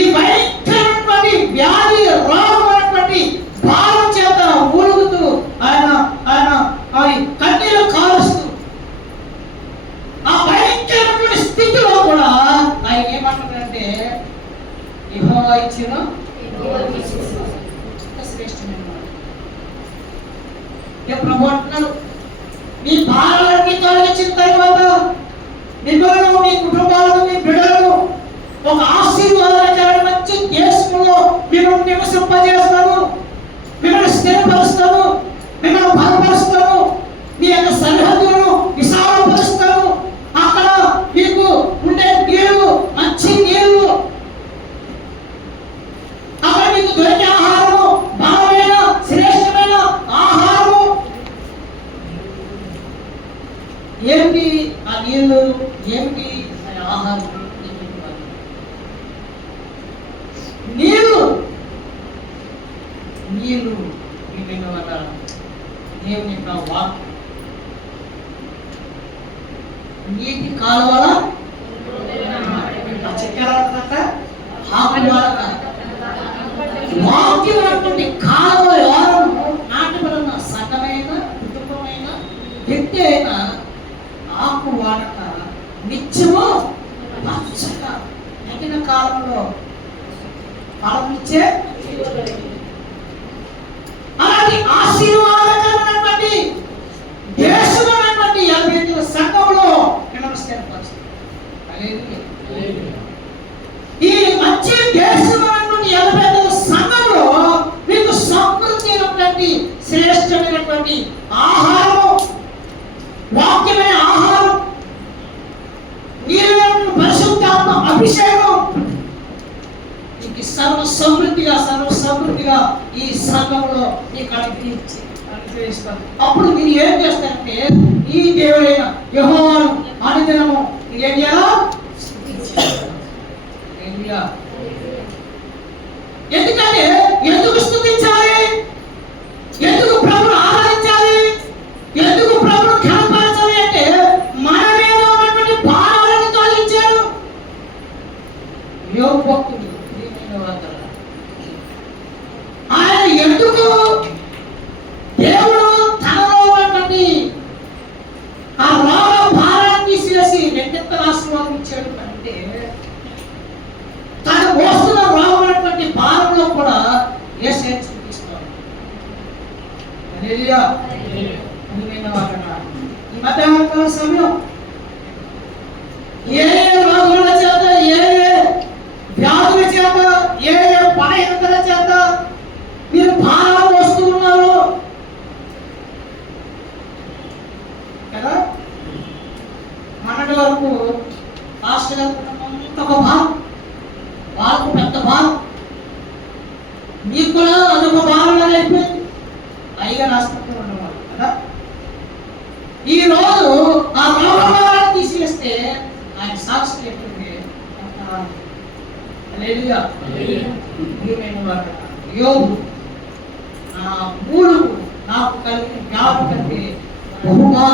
ఈ భయంకరమైనటువంటి వ్యాధి రోగమైనటువంటి భారం చేత మూలుగుతూ ఆయన కన్నీరు కారుస్తూ ఆ భయంకరమైనటువంటి స్థితిలో కూడా ఆయన ఏమంటారంటే యెహోవా ఇచ్చిన శ్రేష్టమైన ప్రభు అంటున్నారు, మీ భారాలన్నీ తొలగించిన తర్వాత మిమ్మల్ని, మీ కుటుంబాలను, మీ బిడ్డలను ఒక ఆశీర్వాదకరమైన మంచి దేశంలో మిమ్మల్ని నివసింపజేస్తాను, మిమ్మల్ని స్థిరపరుస్తాను, మిమ్మల్ని బలపరుస్తాను, మీ యొక్క సరిహద్దులను విశాలపరుస్తాను. అక్కడ మీకు ఉండే నీళ్లు మంచి నీళ్లు, అక్కడ మీకు దొరికే ఆహారము బలమైన శ్రేష్టమైన ఆహారము. ఏమిటి ఆ నీళ్లు, ఏమిటి ఆ ఆహారం? నీళ్లు మిగిలిన వల్ల దేవుని యొక్క వాక్ నీటి కాలువల చెక్కాలంట ఆకువాడక వాక్యమైనటువంటి కాలువ ఎవరు నాటబడిన సన్నమైన కుటుంబమైన వ్యక్తి అయిన ఆకు వాడక నిత్యము పచ్చగా తగిన కాలంలో ఫలం ఇచ్చే అలాంటి ఆశీర్వాదకరమైనటువంటి దేశమైనటువంటి 55 సంఘంలో ఈ మంచి దేశమైనటువంటి 55 సంఘంలో మీకు సమృద్ధి అయినటువంటి శ్రేష్టమైనటువంటి ఆహారం, వాక్యమైన ఆహారం, నీరు పరిశుద్ధాత్మ అభిషేకం నీకు సర్వ సమృద్ధిగా ఈ సంఘంలో నీకు అనుగ్రహిస్తాను. అప్పుడు మీరు ఏం చేస్తారంటే ఈ దేవుడైన యెహోవాను అనుదినము ఏం చేయాలి? హల్లెలూయా. ఎందుకంటే ఎందుకు స్తుతించాలి, ఎందుకు ప్రభుని ఆరాధించాలి, ఎందుకు ప్రభుని కనపరచాలి అంటే మన మీద ఉన్నటువంటి భారాలను తొలగించాడు యోబు భక్తుడు. ఆయన ఎందుకు దేవుడు తనలో ఉన్నటువంటి ఆ రోగ భారాన్ని తీసివేసి రెండింతల ఆశీర్వాదం ఇచ్చాడు అంటే తను మోస్తున్న రోగమైనటువంటి భారంలో కూడా యేసయ్య చూపిస్తాడు. హల్లెలూయా. ఈ మధ్యాహ్న సమయం ఏ రోగుల చేత, ఏ వ్యాధుల చేత, ఏ బలహీనతల చేత మీరు భారాలు వస్తూ ఉన్నారు కదా. మొన్నటి వరకు పాస్టర్ గారు ఒక భారం, వాళ్ళకు పెద్ద భారం, మీకు కూడా అదొక భారం అయిపోయింది. పైగా హాస్పిటల్ ఉన్నవాళ్ళు కదా. ఈ రోజు ఆ రోగాలను తీసివేస్తే ఆయన సాక్షి ఎట్లుంది. హల్లెలూయా. యోబు నా మూడు నాకు కలిగిన వ్యాధి కంటే బహుగా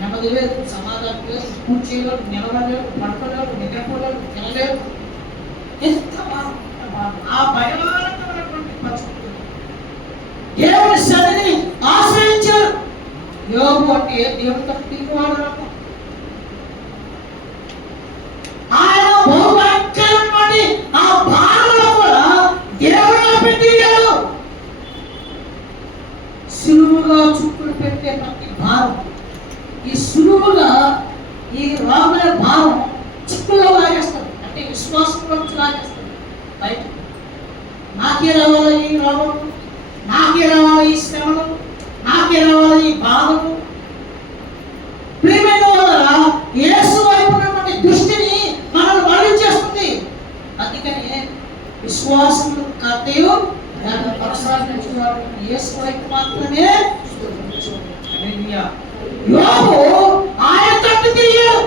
నెమ్మది లేదు, సమాధానం లేదు, కూర్చోలేడు, నిలవలేడు, పడకలేడు, నిద్రపోలేడు, తినలేడు. ఎంత ఆ భయానకమైనటువంటి పరిస్థితులు దేవుని సన్నిధిని ఆశ్రయించారు. యోబు అంటే దేవుడితో తీరువాడు. ఆయన బహుభయంకరమైనటువంటి ఆ భారంలో కూడా దేవుడిలో పెట్టియాడు. సులువుగా చుక్కులు పెట్టే ప్రతి భారం, ఈ సులువుగా ఈ రోగుల భారం చిక్కుల్లో లాగేస్తారు. అంటే విశ్వాసంలో లాగేస్తారు. బయట నాకే రావాలి ఈ రోగం, నాకే రావాలి ఈ శ్రమలు, నాకే రావాలి ఈ బాధలు. ప్రియమైన వాళ్ళ యేసు వైపు ఉన్నటువంటి దృష్టిని మనల్ని మళ్ళించేస్తుంది. అందుకని విశ్వాసం కర్తయు దాన్ని కొనసాగించేవాడు యేసు వైపు మాత్రమే. యోబు ఆయన తట్టు తిరిగాడు.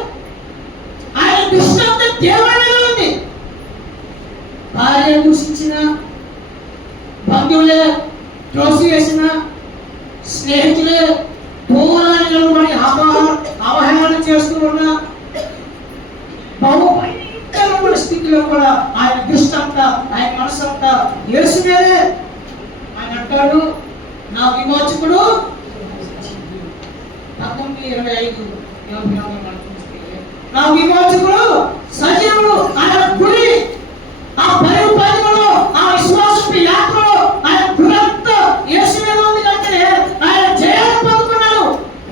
ఆయన దృష్టి అంతా దేవుడి మీద ఉంది. భార్య దూషించిన, బంధువులే త్రోసివేసిన, స్నేహితులే దూరాన్ని నిలబడి అవహేళన చేస్తూ ఉన్న బహు భయంకరమైన స్థితిలో కూడా ఆయన దృష్టి అంతా, ఆయన మనసు అంతా యేసు మీదే. ఆయన అంటాడు, నా విమోచకుడు 19:25 నా విమోచకుడు సజీవుడు. ఆయన గురి ఆ పరిపాలనలో, ఆ విశ్వాసపు యాత్రలో ఆయన గురంతా యేసు మీద ఉంది. అంటే ఆయన జయాన్ని పొందుకున్నాడు,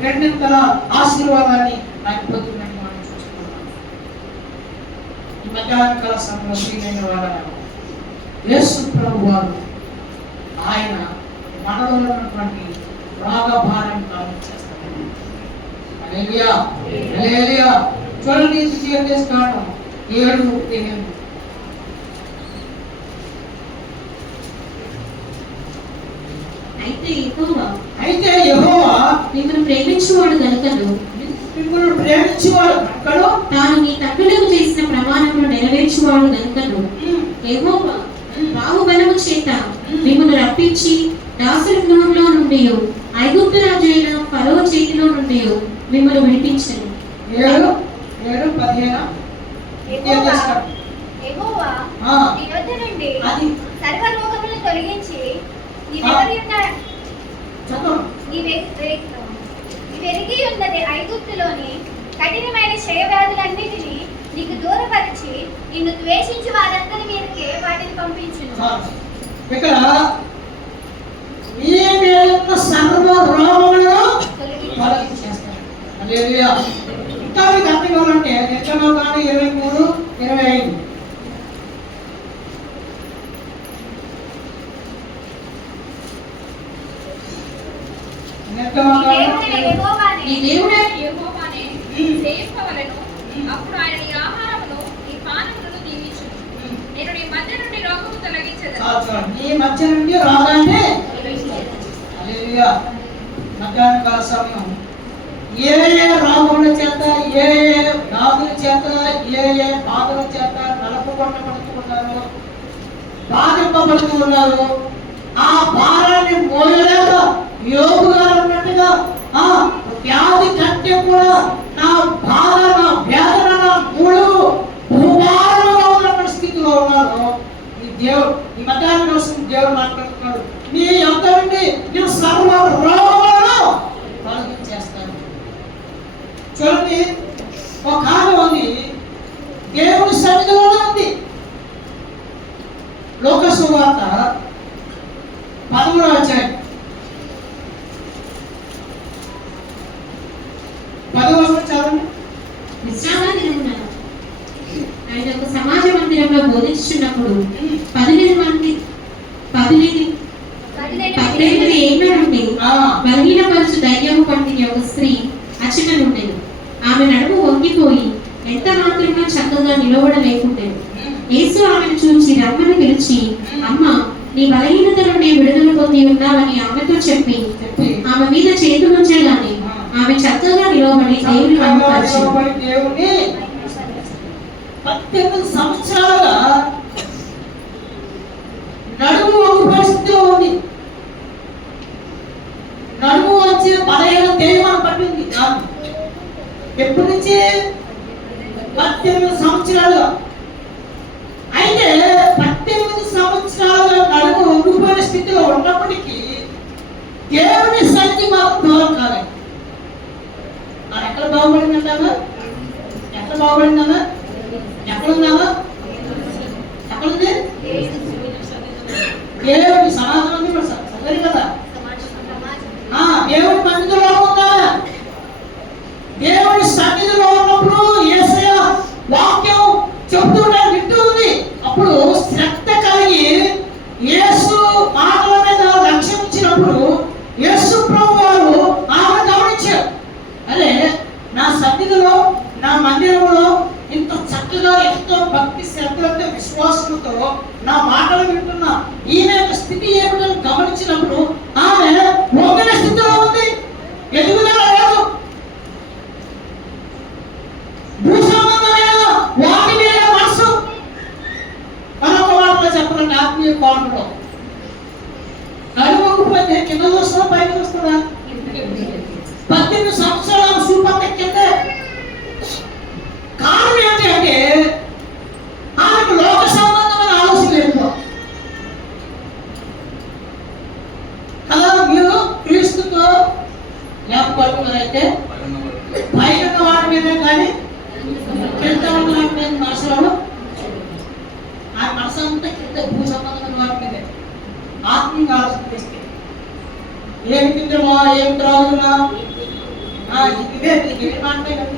రెండింతల ఆశీర్వాదాన్ని ఆయన పొందుకున్నట్టు మనం చూస్తున్నాం. ఈ మధ్యాహ్నకాల సమయంలో వాడ యేసు ప్రభు వారు ఆయన మనలో ఉన్నటువంటి రోగ భారం కారణం. హల్లెలూయా. హల్లెలూయా. చూడండి జీవితం కారణం 7:8. అయితే యెహోవా మిమ్మల్ని ప్రేమించువాడు గనుకను, మిమ్మల్ని ప్రేమించువాడు గనుకను, తాను మీ తండ్రులకు చేసిన ప్రమాణములు నెరవేర్చువాడు గనుకను, యెహోవా బాహుబలము చేత మిమ్మల్ని రప్పించి దాసుల గృహంలో నుండి, ఐగుప్తు రాజు అయిన ఫరో చేతిలో నుండి మిమ్మల్ని విడిపించను. 7:15 యెహోవా నీ యొద్ద నుండి సర్వ రోగములను తొలగించి నీవెరిగి ఉన్నది ఐగుప్తులోని కఠినమైన క్షయవ్యాధులన్నిటినీ నీకు దూరపరిచి నిన్ను ద్వేషించి వారందరి మీదకే వాటిని పంపించును. ఇక్కడ ఈ మేలున్న సర్వ రోగములను తొలగించేస్తాడు. హల్లెలూయా. ఇంకా మీకు అర్థం కావాలంటే నిర్గమకాండం 23:25. నీ దేవుడే యెహోవానే సేవింపవలెను. అప్పుడు ఆయన నీ ఆహారమును నీ పానములను దీవించును. నేను నీ మధ్య నుండి రోగము తొలగించెదను. నీ మధ్య నుండి రోగాన్ని. హల్లెలూయా. మధ్యాహ్న కాల సమయం ఏ రాగుల చేత, ఏ వ్యాధుల చేత, ఏ బాధల చేత నలుపుకొట్టబడుతున్నారు, బాధింపబడుతూ ఉన్నారు. ఆ భారాన్ని మోయలేక యోగు గారు అన్నట్టుగా వ్యాధి కంటే కూడా నా బాధ, నా వేదన, నా మూడు భూభారంగా ఉన్నటువంటి స్థితిలో ఉన్నారు. ఈ దేవుడు ఈ మధ్యాహ్నం కోసం దేవుడు మాట్లాడుతున్నాడు, నీ యొక్క నుండి నేను సర్వ రోగాలను తొలగించేస్తాను. చూడండి, ఒక ఆమె ఉంది, దేవుని సన్నిధిలోనే ఉంది. లోక సువార్త 13వ అధ్యాయం 10వ వచనం చదవండి. విశ్రాంతి దినమున ఆయన ఒక సమాజ మందిరంలో బోధించుచున్నప్పుడు 18 ఏళ్ల నుండి బలహీనపరచు దయ్యము పట్టిన ఒక స్త్రీ అచట ఉండేది. ఆమె నడుము వంగిపోయి ఎంత మాత్రమే చక్కగా నిలబడలేకుండేది. యేసు ఆమెను చూచి రమ్మని పిలిచి, అమ్మ, నీ బలహీనత నుండి విడుదల పొంది ఉన్నావని ఆమెతో చెప్పి ఆమె మీద చేతులుంచగానే ఆమె చక్కగా నిలబడి దేవుని దేవుని 18 సంవత్సరాలుగా నడుము వంగు పరిస్థితిలో ఉంది. నడుము వచ్చే బలహీన దైవం పట్టింది. ఎప్పటి నుంచి? 18 సంవత్సరాలుగా. అయితే 18 సంవత్సరాలుగా నడుము వంగిపోయిన స్థితిలో ఉన్నప్పటికీ దేవుని సన్నిధి మాకు దూరం కాలేదు. అది ఎక్కడ బాగుపడిందంటావా? ఎక్కడ బాగుపడిందన్నా? ఎక్కడుందామా? ఎక్కడుంది? దేవుని సమాజం ఉంది కదా. దేవుని మందిరంలో ఉందా? దేవుని సన్నిధిలో ఉన్నప్పుడు యేసయ్య వాక్యం చెప్తుంటే వింటూ ఉంది. అప్పుడు శ్రద్ధ కలిగి యేసు మాటల మీద లక్ష్యం ఇచ్చినప్పుడు యేసు ప్రభు వారు ఆమె గమనించారు, అరే నా సన్నిధిలో, నా మందిరంలో ఇంత చక్కగా ఎంతో భక్తి శ్రద్ధలతో విశ్వాసంతో నా మాటలు వింటున్న ఈమె యొక్క స్థితి ఏమిటని గమనించినప్పుడు ఆమె వంగిన స్థితిలో ఉంది. ఎదుగుదల లేదు. భూసంబంధమైన వాటి మీద మనసు. మరొక మాటలో చెప్పాలంటే ఆత్మీయ కోణంలో నడుముకుపోతే కింద చూస్తున్నా, పైకి చూస్తున్నా. 18 సంవత్సరాల సూపర్ కింద. కారణం ఏంటి అంటే ఆమెకు లోక సంబంధమైన ఆలోచన లేదు కదా. మీరు క్రీస్తుతో లేకపోతే పైన వాటి మీద కానీ కింద ఉన్న వాటి మీద మనసులో ఆ మనసు అంతా కింద భూ సంబంధమైన వాటి మీదే ఆత్మీయంగా ఆలోచన చేస్తే ఏమి తింటామా, ఏమి త్రాగుతున్నా, ఇదే ఏ మాటే కదా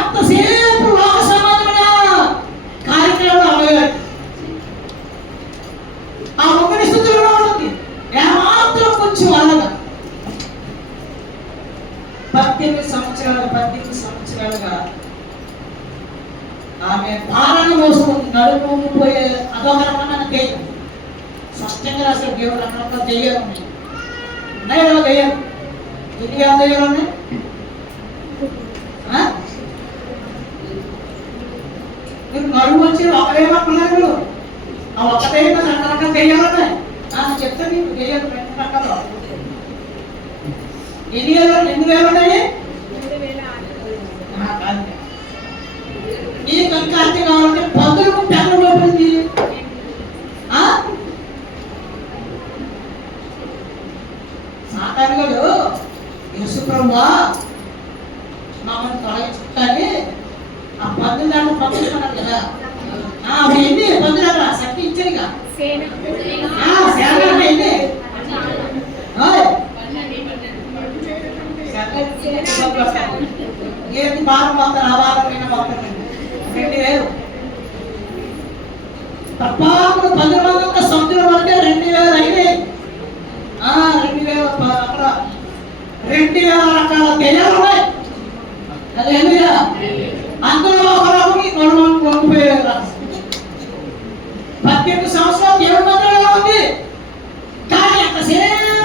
ఎంతసేపు లోక సంబంధమైన కార్యక్రమాలు అవ్వాలి. ఆ ఒకటి స్థితిలో ఉంటుంది. ఏమాత్రం కొంచెం అలాగా 18 సంవత్సరాలుగా ఆమె భారాన్ని మోసుకుంది. నడుము పోయే అదొక రకమైన దెయ్యం. స్పష్టంగా రాసిన దేవుడు రకరకాల దెయ్యాలు ఉన్నాయి. ఉన్నాయి దెయ్యాలు. ఎన్ని దెయ్యాలు ఉన్నాయి? మీరు నడుము వచ్చి ఒకరేమనుకున్నారు? ఆ ఒక్క దెయ్యం రకరకాల దెయ్యాలు ఉన్నాయి. చెప్తే మీకు దెయ్యాలు 2 రకాలు. ఎన్ని వేలు ఉన్నాయి? ఈ కనుక అర్థం కావాలంటే పందులకు పెద్ద లోపలింది. సాధారణంగా యేసు ప్రభువా మమ్మల్ని తొలగించుకుంటానే ఆ పందులు దాంట్లో పంపించుకున్నాడు కదా. ఎన్ని పందులు శక్తి ఇచ్చారుగా. ఏంటి భారం మొత్తం ఆ భారం మొత్తం 2000 తప్పకుండా 10 మంది ఒక సముద్రం అంటే 2000 అయినాయి. 2000 అక్కడ 2000 రకాల దెయ్యాలు ఉన్నాయి. హల్లెలూయా. అందులో ఒక రకం కొనుపోయారు. 18 సంవత్సరాలు దేవుడి మందిరంలో ఉంది. కానీ అంతసేపు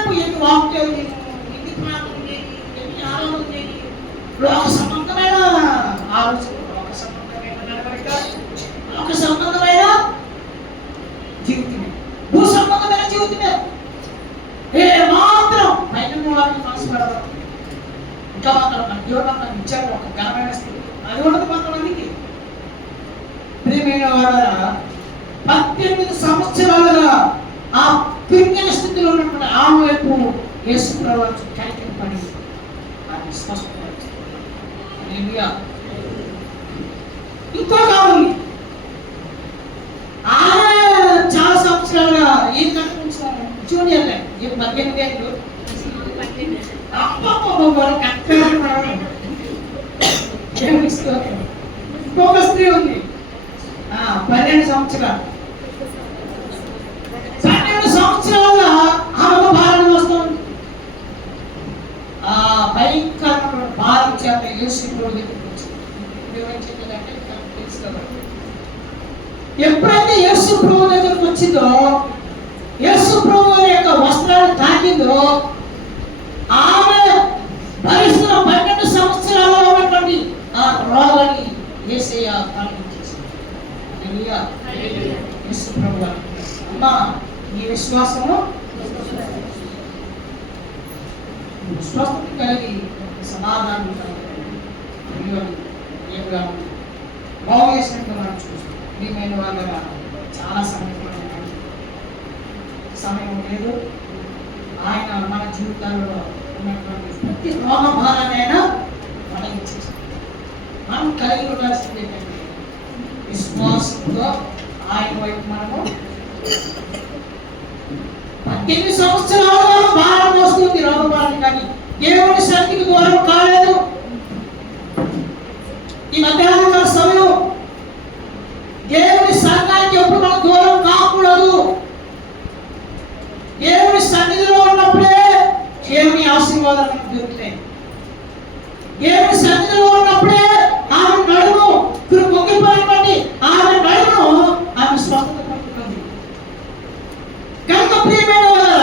18 సంవత్సరాలుగా ఆ కృంగిన స్థితిలో ఉన్నటువంటి ఆమె వైపు యేసు ప్రభువు కనికరం పడి ఆమె స్వస్థపరిచాడు. హల్లెలూయా. ఇంకొక ఆమె ఆమె చాలా సంవత్సరాలుగా ఈ జూనియర్ ఈ 18 ఏళ్ళు ఇంకొక స్త్రీ ఉంది 12 సంవత్సరాలు. 12 సంవత్సరాలుగా ఆమెకు భారం వస్తుంది. ఆ భయంకరమైన భారం చేత యేసు ప్రభువు దగ్గరికి వచ్చింది. ఎప్పుడైతే యేసు ప్రభువు దగ్గరికి వచ్చిందో, యేసు ప్రభువు యొక్క వస్త్రాలు తాకిందో, ఆమె భరిస్తున్న 12 సంవత్సరాలలో ఉన్నటువంటి ఆ రోగాన్ని యేసయ్య తొలగించేశాడు. హల్లెలూయా. యేసు ప్రభువు అమ్మా నీ విశ్వాసము స్వస్థత కలిగి సమాధానం బాగు చేసినట్టు మనం చూస్తాం. ప్రియమైన వాళ్ళగా చాలా సమయం లేదు. ఆయన మన జీవితాల్లో ఉన్నటువంటి ప్రతి రోగ భారాన్నైనా తొలగించేసాడు. మనం కలిగి ఉండాల్సింది ఏంటంటే విశ్వాసంతో ఆయన వైపు మనము 18 సంవత్సరాలుగా భారం వస్తుంది రోగ భారం, కానీ దేవుడి శక్తికి దూరం కాలేదు. ఈ మధ్యాహ్న సమయం దేవుడి సంఘానికి ఎప్పుడు మనం దూరం కాకూడదు. దేవుడి సన్నిధిలో ఉన్నప్పుడే దేవుని ఆశీర్వాదాలు మనకు దొరుకుతాయి. దేవుడి సన్నిధిలో ఉన్నప్పుడే ఆమె నడుము పొంగిపోయినటువంటి ఆమె నడుమును ఆమె స్వస్థత పడుతుంది. కనుక ప్రియమైన వాళ్ళ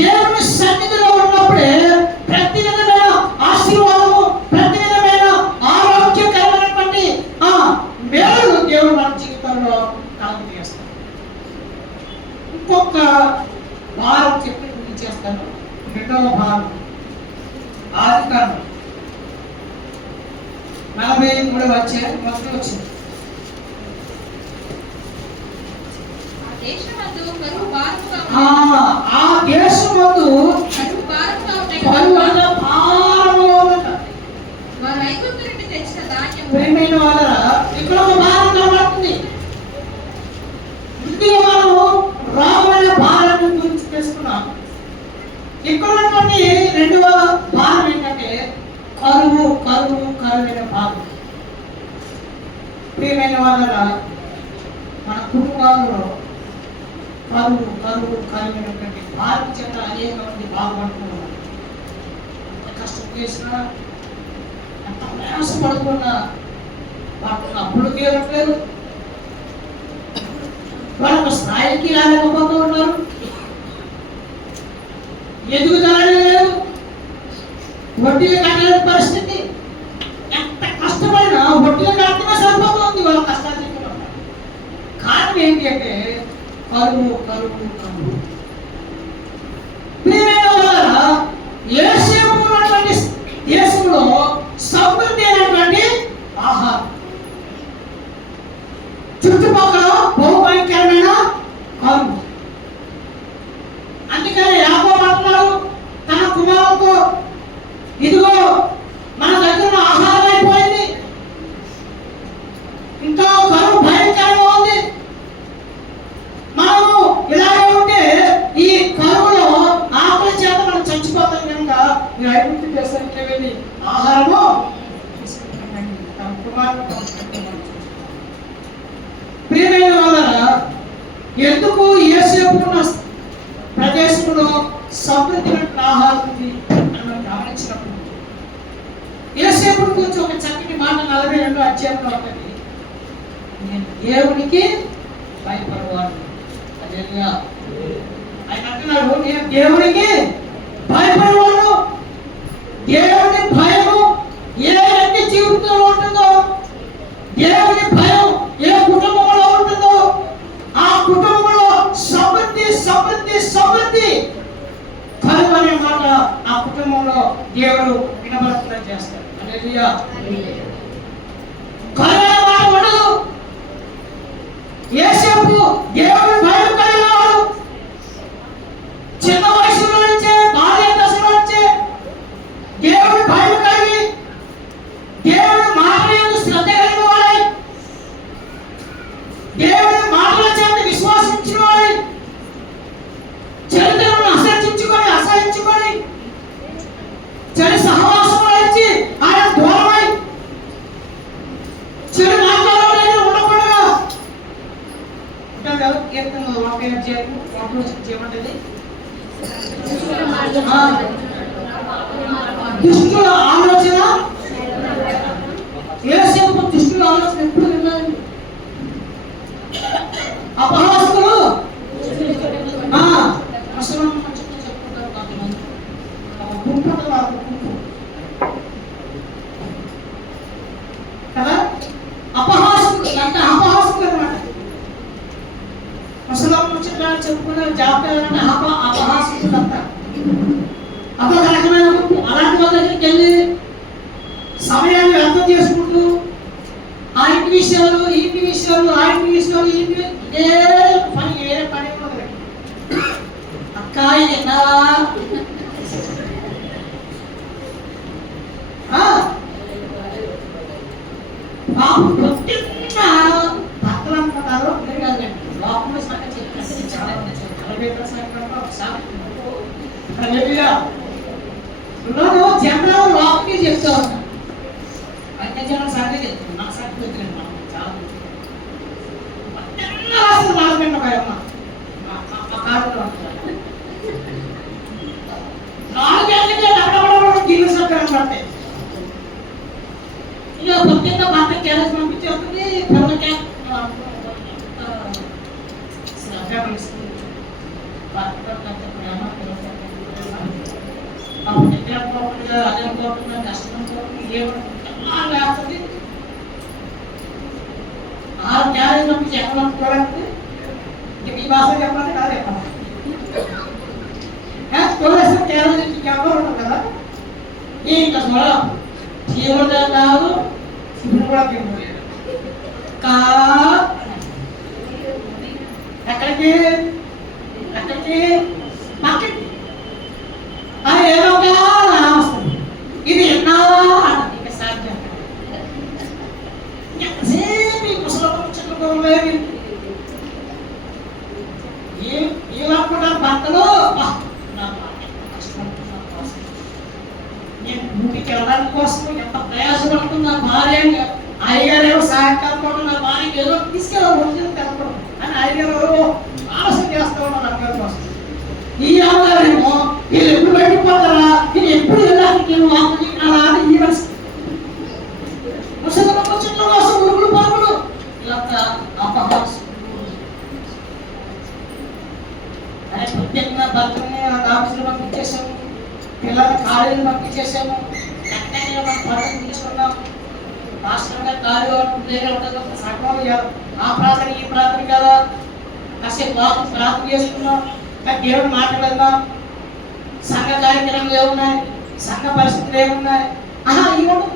దేవుని సన్నిధిలో ఉన్నప్పుడే ప్రతి విధమైన ఆశీర్వాదము, ప్రతి విధమైన ఆరోగ్యకరమైనటువంటి మేలు దేవుడు మన జీవితంలో కలుగజేస్తాడు. ఇంకొక భారం చెప్పి చేస్తాను. 2వ భారం ఆదికాండం 43వ అధ్యాయం మొదటి వచ్చింది. ఆ దేశమందు కరువు భారముగా వారు ఐగుప్తు నుండి తెచ్చిన ధాన్యము ప్రియమైన వాళ్ళరా ఇక్కడ ఒక భారం కనబడుతుంది. ఇందులో మనము రాబోయే భారం గురించి తెలుసుకున్నాం. ఇక్కడ ఉన్నటువంటి 2వ భారం ఏంటంటే కరువైన భారం. ప్రియమైన వాళ్ళరా మన కుటుంబాల్లో కరువైనటువంటి భారం చేత అనేక మంది బాగుపడుతున్నారు. ఎంత కష్టం చేసినా, ఎంత ప్రయాసపడుతున్నా వాళ్ళకు అప్పులు తీరట్లేదు, వాళ్ళకు స్థాయికి రాలేకపోతూ ఉన్నారు, ఎదుగుదలనే లేదు, వడ్డీలు కట్టలేని పరిస్థితి. ఎంత కష్టపడినా వడ్డీలు కట్టమే సరిపోతుంది వాళ్ళ కష్టాలు చెప్తున్నారు. కారణం ఏంటి అంటే కరువు. ప్రియమైన వాళ్ళ దేశంలో సమృద్ధి అయినటువంటి ఆహారం, చుట్టుపక్కల బహుభయంకరమైన కరువు. అందుకని యాకోబు అంటున్నాడు తన కుమారుతో, ఇదిగో మన దగ్గర ఆహారం అయిపోయింది, ఇంకా కరువు భయంకరంగా ఉంది. మనము ఇలాగే ఉంటే ఈ కరువులో ఆకలి చేత మనం చచ్చిపోతాం కనుక మీరు ఐగుప్తు దేశానికి వెళ్ళి ఆహారము తీసుకుంటామండి. తన కుమారుడు ప్రియమైన వాళ్ళ ఎందుకు యేసేపు ప్రదేశంలో సమృద్ధి ఆహారం ఉంది అని మనం గమనించినప్పుడు యేసేపు గురించి ఒక చక్కటి మాట 42వ అధ్యాయంలో ఉంటుంది. నేను దేవునికి భయపడవాడు. ఆయన అంటున్నాడు నేను దేవునికి భయపడవాడు. దేవుని భయము ఏ వ్యక్తి జీవితంలో ఉంటుందో, దేవుని భయం ఏ కుటుంబంలో ఉంటుందో ఆ కుటుంబంలో సమృద్ధి కరువు అనే మాట ఆ కుటుంబంలో దేవుడు వినబడకుండా చేస్తాడు. హల్లెలూయా. కరువు అనే మాట ఉండదు. యేసేపు దేవుడు అధ్యాయం 1 ఏమంటది? దుష్టుల ఆలోచన, యేసేపు దుష్టుల ఆలోచన ఎప్పుడు విన్నారండి? అపహాసకులు అసలు చెప్పుకుంటారు కొంతమంది కదా. అపహాసకులు అంటే అపహాసకులు అనమాట. ముసలం ముచ్చట్లా చెప్పుకునే జాగ్రత్త అపహాసకులు అంతా అపరకమైన అలాంటి వాళ్ళ దగ్గరికి వెళ్ళి సమయాన్ని వ్యర్థం చేసుకుంటూ ఆ ఇంటి విషయాలు ఈ ఇంటి విషయాలు ఆ ఇంటి విషయాలు ఈ ఇంటి వేరే పని ఉండదు. అక్క విన్నావా? బాబు పొద్దున్న భర్తలు అనుకుంటారు లోపల సంగతి జనరల్ లోపలికి చెప్తా ఉన్నా. అన్ని జనం సంగతి చెప్తున్నాను, నాకు సంగతి చెప్తున్నాను. చాలా రాసిన నాలుగంట భయమ్మ కారులో 4 గంటలకే డబ్బు గిన్నె సక్కరం పడతాయి. ఇక పొద్దున్న భర్త క్యారేజ్ పంపించేస్తుంది, పిల్లలకి అదే కోరుతున్నా కష్టం కోరుతుంది ఏమవుతుంది. 6 క్యారేజ్ పంపించి ఎక్కడ పంపుకోవాలంటే ఇంక మీ భాష చెప్పాలి కాదు చెప్పాలి. తోలేసిన క్యారేజ్ నుంచి ఎవరు ఉంటారు కదా, ఇంకా చూడాలి జీవుడు కాదు ఇప్పుడు కూడా కా ఎక్కడికి ఎక్కడికి మార్కెట్ ఏదో వస్తుంది. ఇది ఎన్నావా ఇక సాధ్యం ఎంతసేపు ఈ ముసలి చెట్టుకోలేదు. ఇలా కూడా భర్తలు నేను ఊరికి వెళ్ళడానికి కోసం ఎంత ప్రయాసపడుతున్నా భార్య అయ్యగారు సాయంకాలం కూడా నా భార్యకి ఏదో తీసుకెళ్ళాలి తెలపడం అని అయ్యగారు ఆలస్యం చేస్తూ ఉన్నారు అమ్మగారి కోసం. ఈ అమ్మగారేమో వీళ్ళు ఎప్పుడు బయటపోతారా, వీళ్ళు ఎప్పుడు వెళ్ళడానికి అలా ఈ ముసలి చెట్ల కోసం ఉరుగులు పరుగులు ఇలా అపహాసం. అరే పొద్దున్న భర్తని ఆఫీసులో పంపించేసాము, పిల్లల్ని ఖాళీలు పంపించేసాము, ఎక్కడైనా మనం పనులు తీసుకున్నాం. రాష్ట్రంగా ఖాళీ ఉంటుంది సగం ఆ ప్రార్థన ఈ ప్రార్థన కదా, కాసేపు ప్రార్థన చేసుకున్నాం, దేవుడు మాట్లాడదాం, సంఘ కార్యక్రమాలు ఏమున్నాయి, సంఘ పరిస్థితులు ఏమున్నాయి ఇవ్వడం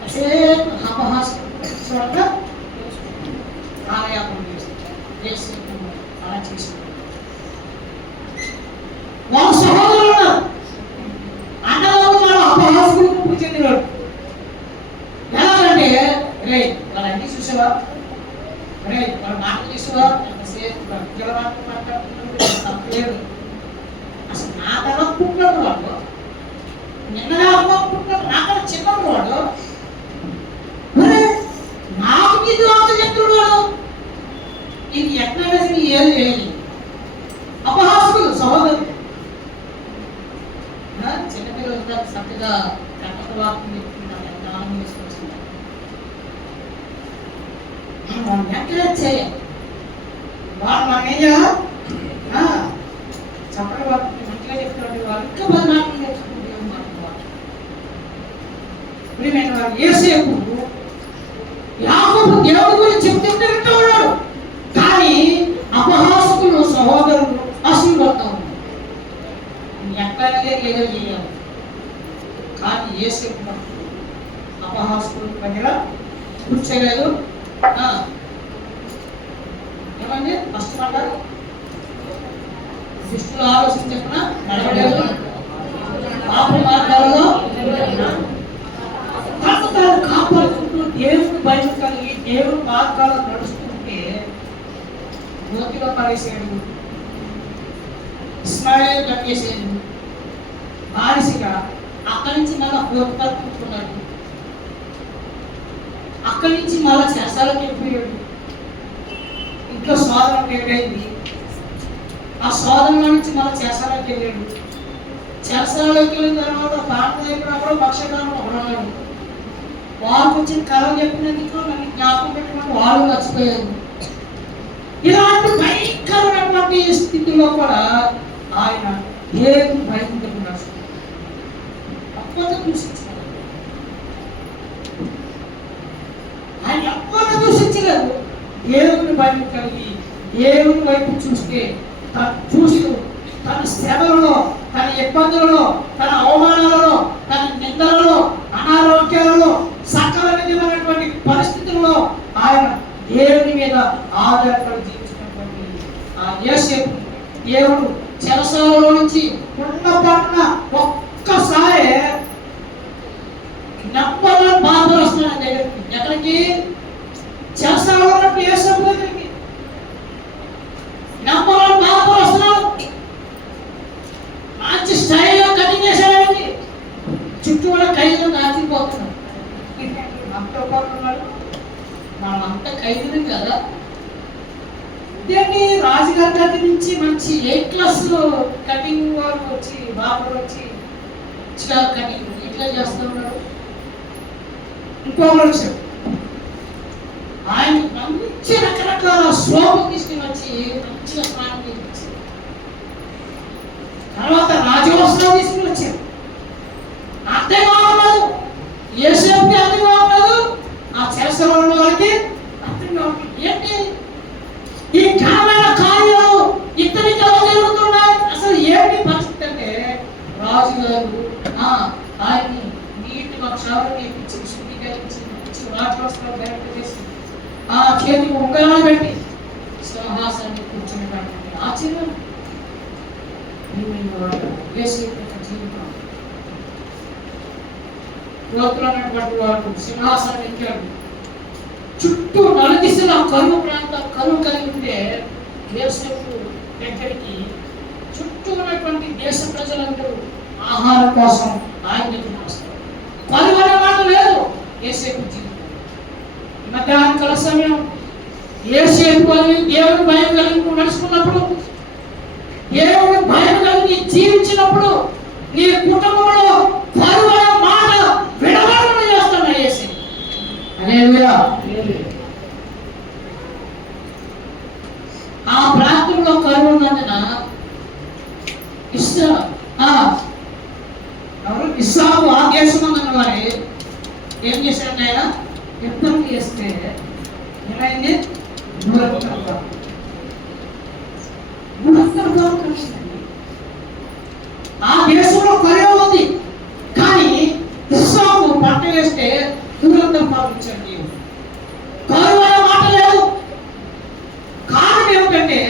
కాసేపు అపహాసం చూడగా ఆలయాపం చేస్తాం. అలా చేసి వాళ్ళ సహోదరులు అన్నవాళ్ళు వాళ్ళు అపహాసకులకు చెందినవాడు. ఎలాగంటే రే వాళ్ళన్నీ చూసేవా, రే వాళ్ళ మాటలు చూసేవా, ఎంతసేపు మాట్లాడుతున్నాడు. అసలు నా తర్వాత పుట్టినాడు వాడు, నిన్నగా అమ్మ పుట్టినాడు, నాకన్నా చిన్నడు వాడు, నాకు ఇది వార్త చెప్తున్నాడు వాడు. ఇది ఎట్లా వేసి ఏం చేయాలి? అపహాసకులు సహోదరులు. చిన్నపిల్లలు చక్కగా కట్టక వార్తలు చెప్తున్నారు, ఎంత ఆనందం తీసుకొచ్చింది. మనం ఎంకరేజ్ చేయాలి. వాళ్ళు మనం ఏం చేయాలి? చక్కగా వార్తలు మంచిగా చెప్తున్నాడు, వాళ్ళు ఇంకా 10 మాటలు నేర్చుకుంటే వారు యేసేపు యాకోబు దేవుడి గురించి చెప్తుంటే వింటూ ఉన్నాడు, కానీ అపహాసకులు సహోదరులు అసలు పడతా ఉన్నారు. ఎక్కడనే ఏదో చేయాలి, కానీ యేసేపు అపహాసకులు ప్రజల కూర్చోలేదు. ఏమండి ఫస్ట్ మాట దుష్టుల ఆలోచన చెప్పిన నడవలేదు, పాప మార్గాలలో కాపాడుకుంటూ దేవుడు బయట కలిగి దేవుడు మార్గాలు నడుస్తుంటే గోతిలో పడేసాడు, ఇస్మాయిల్ కట్టేసాడు బానిసగా. అక్కడి నుంచి మళ్ళా పోతుకున్నాడు, అక్కడి నుంచి మళ్ళా చేసాలకు వెళ్ళిపోయాడు. ఇంట్లో శోధన ఎదురైంది. ఆ శోధనలో నుంచి మళ్ళీ చేసాలోకి వెళ్ళాడు. చేసాలోకి వెళ్ళిన తర్వాత ప్రార్థన అయిపోయినప్పుడు పక్షకాలం ఒకడు వాళ్ళకు వచ్చిన కళ చెప్పినందుకు నన్ను జ్ఞాపకం పెట్టుకుని వాళ్ళు మర్చిపోయారు. ఇలాంటి భయంకరమైనటువంటి స్థితిలో కూడా ఆయన దేవుని భయం పెట్టుకున్నాడు. దూషించలేదు, ఆయన ఎవ్వరు దూషించలేదు. దేవుని భయం కలిగి దేవుని వైపు చూస్తే చూస్తూ తన శ్రమలలో, తన ఇబ్బందులలో, తన అవమానాలలో, తన నిందలలో, అనారోగ్యాలలో, సకల విధమైనటువంటి పరిస్థితుల్లో ఆయన దేవుని మీద ఆధారపడి జీవించినటువంటి ఆ యోసేపు దేవుడు చెరసాలలో నుంచి ఉండబడిన ఒక్కసారి నెమ్మదిగా బాధలు వస్తున్నాడు దగ్గరికి. ఎక్కడికి? చెరసాలలో ఉన్నప్పుడు యోసేపు దగ్గరికి నెమ్మదిగా బాధలు వస్తున్నాడు. మంచి స్టైల్లో కటింగ్ చేశాడండి. చుట్టూ కూడా ఖైదులు నాచిపోతున్నాడు. అంత పోతున్నాడు, మనం అంత ఖైదులు కదా. దీన్ని రాజుగారి దగ్గర నుంచి మంచి A-క్లాస్ కటింగ్ వారు వచ్చి బాబులు వచ్చి కటింగ్ ఇట్లా చేస్తూ ఉన్నాడు. ఇంకొకరు వచ్చాడు, ఆయన మంచి రకరకాల శోభ తీసుకుని వచ్చి మంచిగా స్నానం చేసి తర్వాత రాజవస్త్రం తీసుకుని వచ్చారు. అర్థంగా ఉన్నది యోసేపుకి, అర్థంగా ఉన్నది ఆ చెరసలో ఉన్న వాళ్ళకి అర్థంగా ఉంటుంది. ఏంటి ఈ ఘనమైన కార్యాలు ఇతనికి ఎలా జరుగుతున్నాయి? అసలు ఏంటి పరిస్థితి అంటే రాజుగారు ఆయన్ని నీటిగా క్షవరం నేర్పించి శుద్ధీకరించి రాజవస్త్రాలు ధరింప చేసి ఆ చేతికి ఉంగరాలు పెట్టి సింహాసాన్ని కూర్చొని పెట్టండి. ఆశ్చర్యం జీవితం కోతులన్నటువంటి వాడు సింహాసనం ఎక్కాడు. చుట్టూ నలుదిశలో కరువు ప్రాంతం కరువు కలిగి ఉంటే యోసేపు దగ్గరికి చుట్టూ ఉన్నటువంటి దేశ ప్రజలందరూ ఆహారం కోసం ఆయన దగ్గరికి వస్తారు. కరువు అనే మాట లేదు యోసేపు జీవితం. మధ్యాహ్నం కాల సమయం యోసేపు అని దేవుని భయం కలిగి నడుచుకున్నప్పుడు, దేవుని భయం కలిగి జీవించినప్పుడు నీ కుటుంబంలో కరువు అనే మాట విడవడం చేస్తున్నా యేసు. హల్లెలూయా. ఆ ప్రాంతంలో కరువు ఉన్నందున ఇస్సాకు ఆ దేశంలో ఉన్న వారి ఏం చేశాడు? ఆయన యుద్ధం చేస్తే ఏమైంది? ఆ దేశంలో కరువు ఉంది, కానీ ఇస్సాకు పంట వేస్తే దూరంతం పాలించాడు. కరువు అనే మాట లేదు. కారణం ఏమిటంటే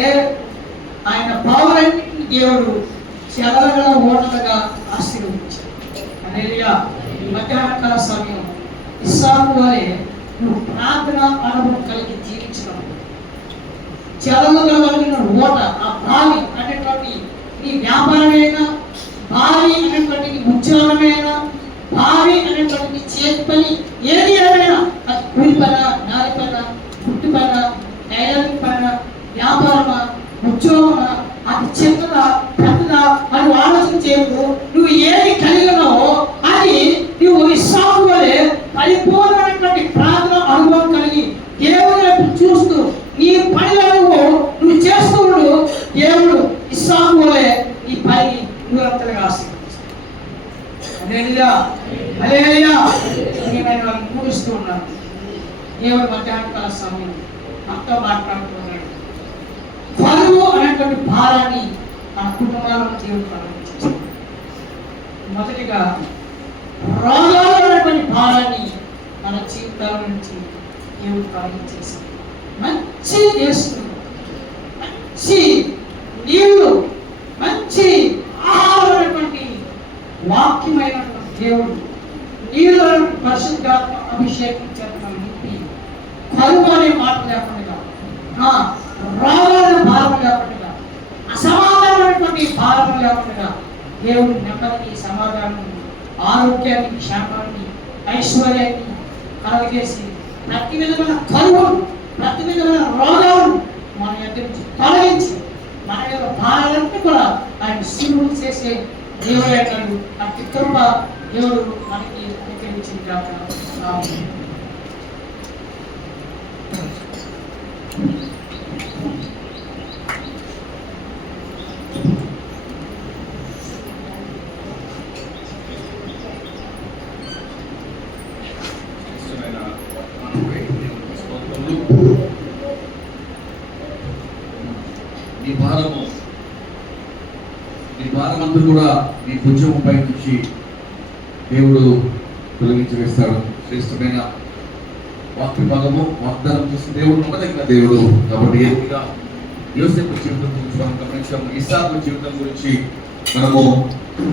ఆయన పావులన్నింటినీ దేవుడు చెరలుగా ఓటలుగా ఆశీర్వదించాడు. హల్లెలూయా. ఈ మధ్యాహ్న కాల సమయం ఇస్సాకు వలె నువ్వు ప్రార్థన అనుభవం కలిగి జీవించినప్పుడు చెరలుగా కలిగిన ఓట, ఆ బావి అనేటువంటి నీ వ్యాపారమైనా, బావి అనేటువంటి నీ ఉద్యోగమైనా, బావి అనేటువంటి చేతి పని ఏది ఏమైనా, అది కూలి పన, నారి పన, గుడ్డి పన, టైలరింగ్ పన, వ్యాపారమా, ఉద్యోగమా, అది చిన్నదా పెద్దదా అని ఆలోచన చేయకు. నువ్వు ఏది కలిగినావో అది నువ్వు ఇస్సాకు వలె పరిపూర్ణమైనటువంటి ప్రార్థన అనుభవం కలిగి దేవుని వైపు చూస్తూ నీ పనిలో నువ్వు చేస్తూ ఉండు. దేవుడు ఇస్సాకు వలె ఈ పని దూరంతలుగా ఆశీర్వదిస్తాడు. హల్లెలూయా. హల్లెలూయా. నేను వాళ్ళని పూజిస్తూ ఉన్నాను. దేవుడు మధ్యాహ్న కాల సమయం మనతో మాట్లాడుతున్నాడు. కరువు అనేటువంటి భారాన్ని మన కుటుంబాలను దేవుడు ప్రారంభించాడు. మొదటిగా రోగాలు అనేటువంటి భారాన్ని మన జీవితాల నుంచి దేవుడు ప్రారంభించేసి మంచి దేశం, మంచి నీళ్లు, మంచి ఆహారం అనేటువంటి వాక్యమైనటువంటి దేవుడు నీళ్ళు పరిశుద్ధాత్మ అభిషేకం చేతనం నింపి కరువు అనే మాట లేకుండా, రోగాల భారం లేకుండా, అసమాధానమైనటువంటి భారం లేకుండా దేవుడు నెమ్మదిని, సమాధానం, ఆరోగ్యాన్ని, క్షేమాన్ని, ఐశ్వర్యాన్ని కలుగజేసి ప్రతి విధమైన కరువు, ప్రతి విధమైన రోగాలను మన దగ్గర నుంచి తొలగించి మన యొక్క భారాలన్నీ కూడా ఆయన సిలువ చేసే దేవుడు అంటాడు. అతి కృప దేవుడు మనకి అనుగ్రహించింది కాక. ఆమేన్. ఇష్టమైన వర్తమానంపై దేవునికి స్తోత్రములు. నీ భారమంతా కూడా నీ భుజముపై నుంచి దేవుడు తొలగించి వేస్తాడు. శ్రేష్టమైన వాక్య భాగము వాగ్దానం చేసిన దేవుడు నమ్మదగిన దేవుడు. కాబట్టి ఏదిగా యోసేపు జీవితం గురించి మనం గమనించాము, ఇస్సాకు జీవితం గురించి మనము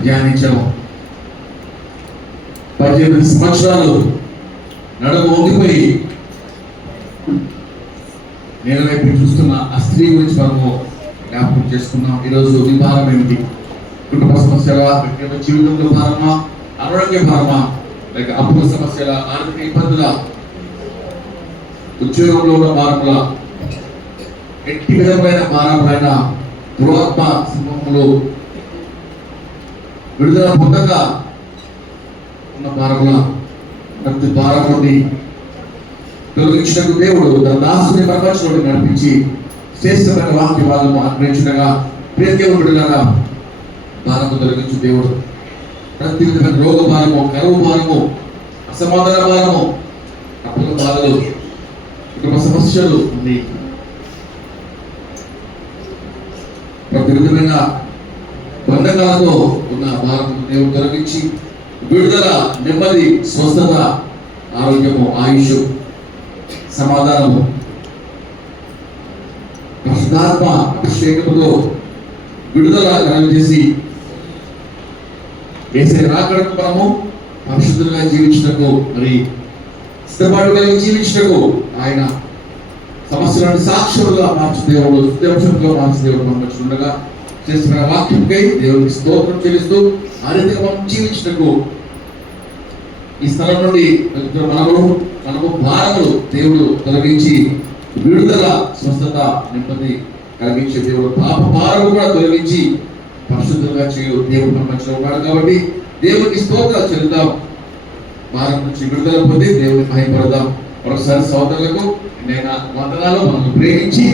ధ్యానించాము. 18 సంవత్సరాలు నడుము వంగిపోయి నేల వైపు చూస్తున్న ఆ స్త్రీ గురించి మనము జ్ఞాపకం చేసుకున్నాం. ఈరోజు నీ భారం ఏమిటి? కుటుంబ సమస్యల, వ్యక్తిగత జీవితంలో భారమా, అనారోగ్య భారమా, లేక అప్పుల సమస్యల, ఆర్థిక ఇబ్బందుల, ఉద్యోగంలో ఉన్న భారముల, ఎట్టి విధమైన భారములైన దురాత్మ సింహములు విడుదల పొందక ఉన్న భారముల ప్రతి భారం నుండి తొలగించినకు దేవుడు తన దాసుని ప్రపంచంలో నడిపించి శ్రేష్టమైన వాక్య భాగము ఆగ్రహించగా ప్రియదేవుడులారా భారము తొలగించు దేవుడు. ప్రతి విధమైన రోగ భారము, కరువు భారము, అసమాధాన భారము, అప్పుల బాధలు, కుటుంబ సమస్యలు ఉంది. ప్రతి విధమైన బంధకాలతో ఉన్న భారము దేవుడు తొలగించి విడుదల, నెమ్మది, స్వస్థత, ఆరోగ్యము, ఆయుష్, సమాధానము, పరిశుద్ధాత్మ అభిషేకముతో విడుదల కలుగజేసి వేసే రాకడకు మనము పరిశుద్ధంగా జీవించటకు, మరి సిద్ధపాటు కలిగి జీవించటకు ఆయన సమస్యలను సాక్షులుగా మార్చు దేవుడు, సుదేశంగా మార్చు దేవుడు మనకు ఉండగా చేస్తున్న వాక్యంకై దేవుడికి స్తోత్రం చెల్లిస్తూ ఆ రీతిగా మనం జీవించటకు ఈ స్థలం నుండి మనము భారములు దేవుడు తొలగించి విడుదల, స్వస్థత, నెమ్మది కలిగించే దేవుడు. పాప భారము కూడా తొలగించి పరిశుద్ధంగా చేయు దేవుడు మన మధ్యలో ఉన్నాడు. కాబట్టి దేవుడికి స్తోత్రాలు చెల్లిద్దాం. భారం నుంచి విడుదల పొంది దేవుడిని మహిమపడదాం. మరొకసారి సోదరులకు నేను వందనాలు. మనల్ని ప్రేమించి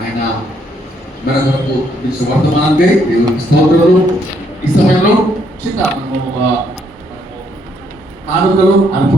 ఆయన మన కొరకు వర్తమానంపై దేవుడికి స్తోత్రాలు. ఈ సమయంలో చిన్న ఆనందాలు అనుభవం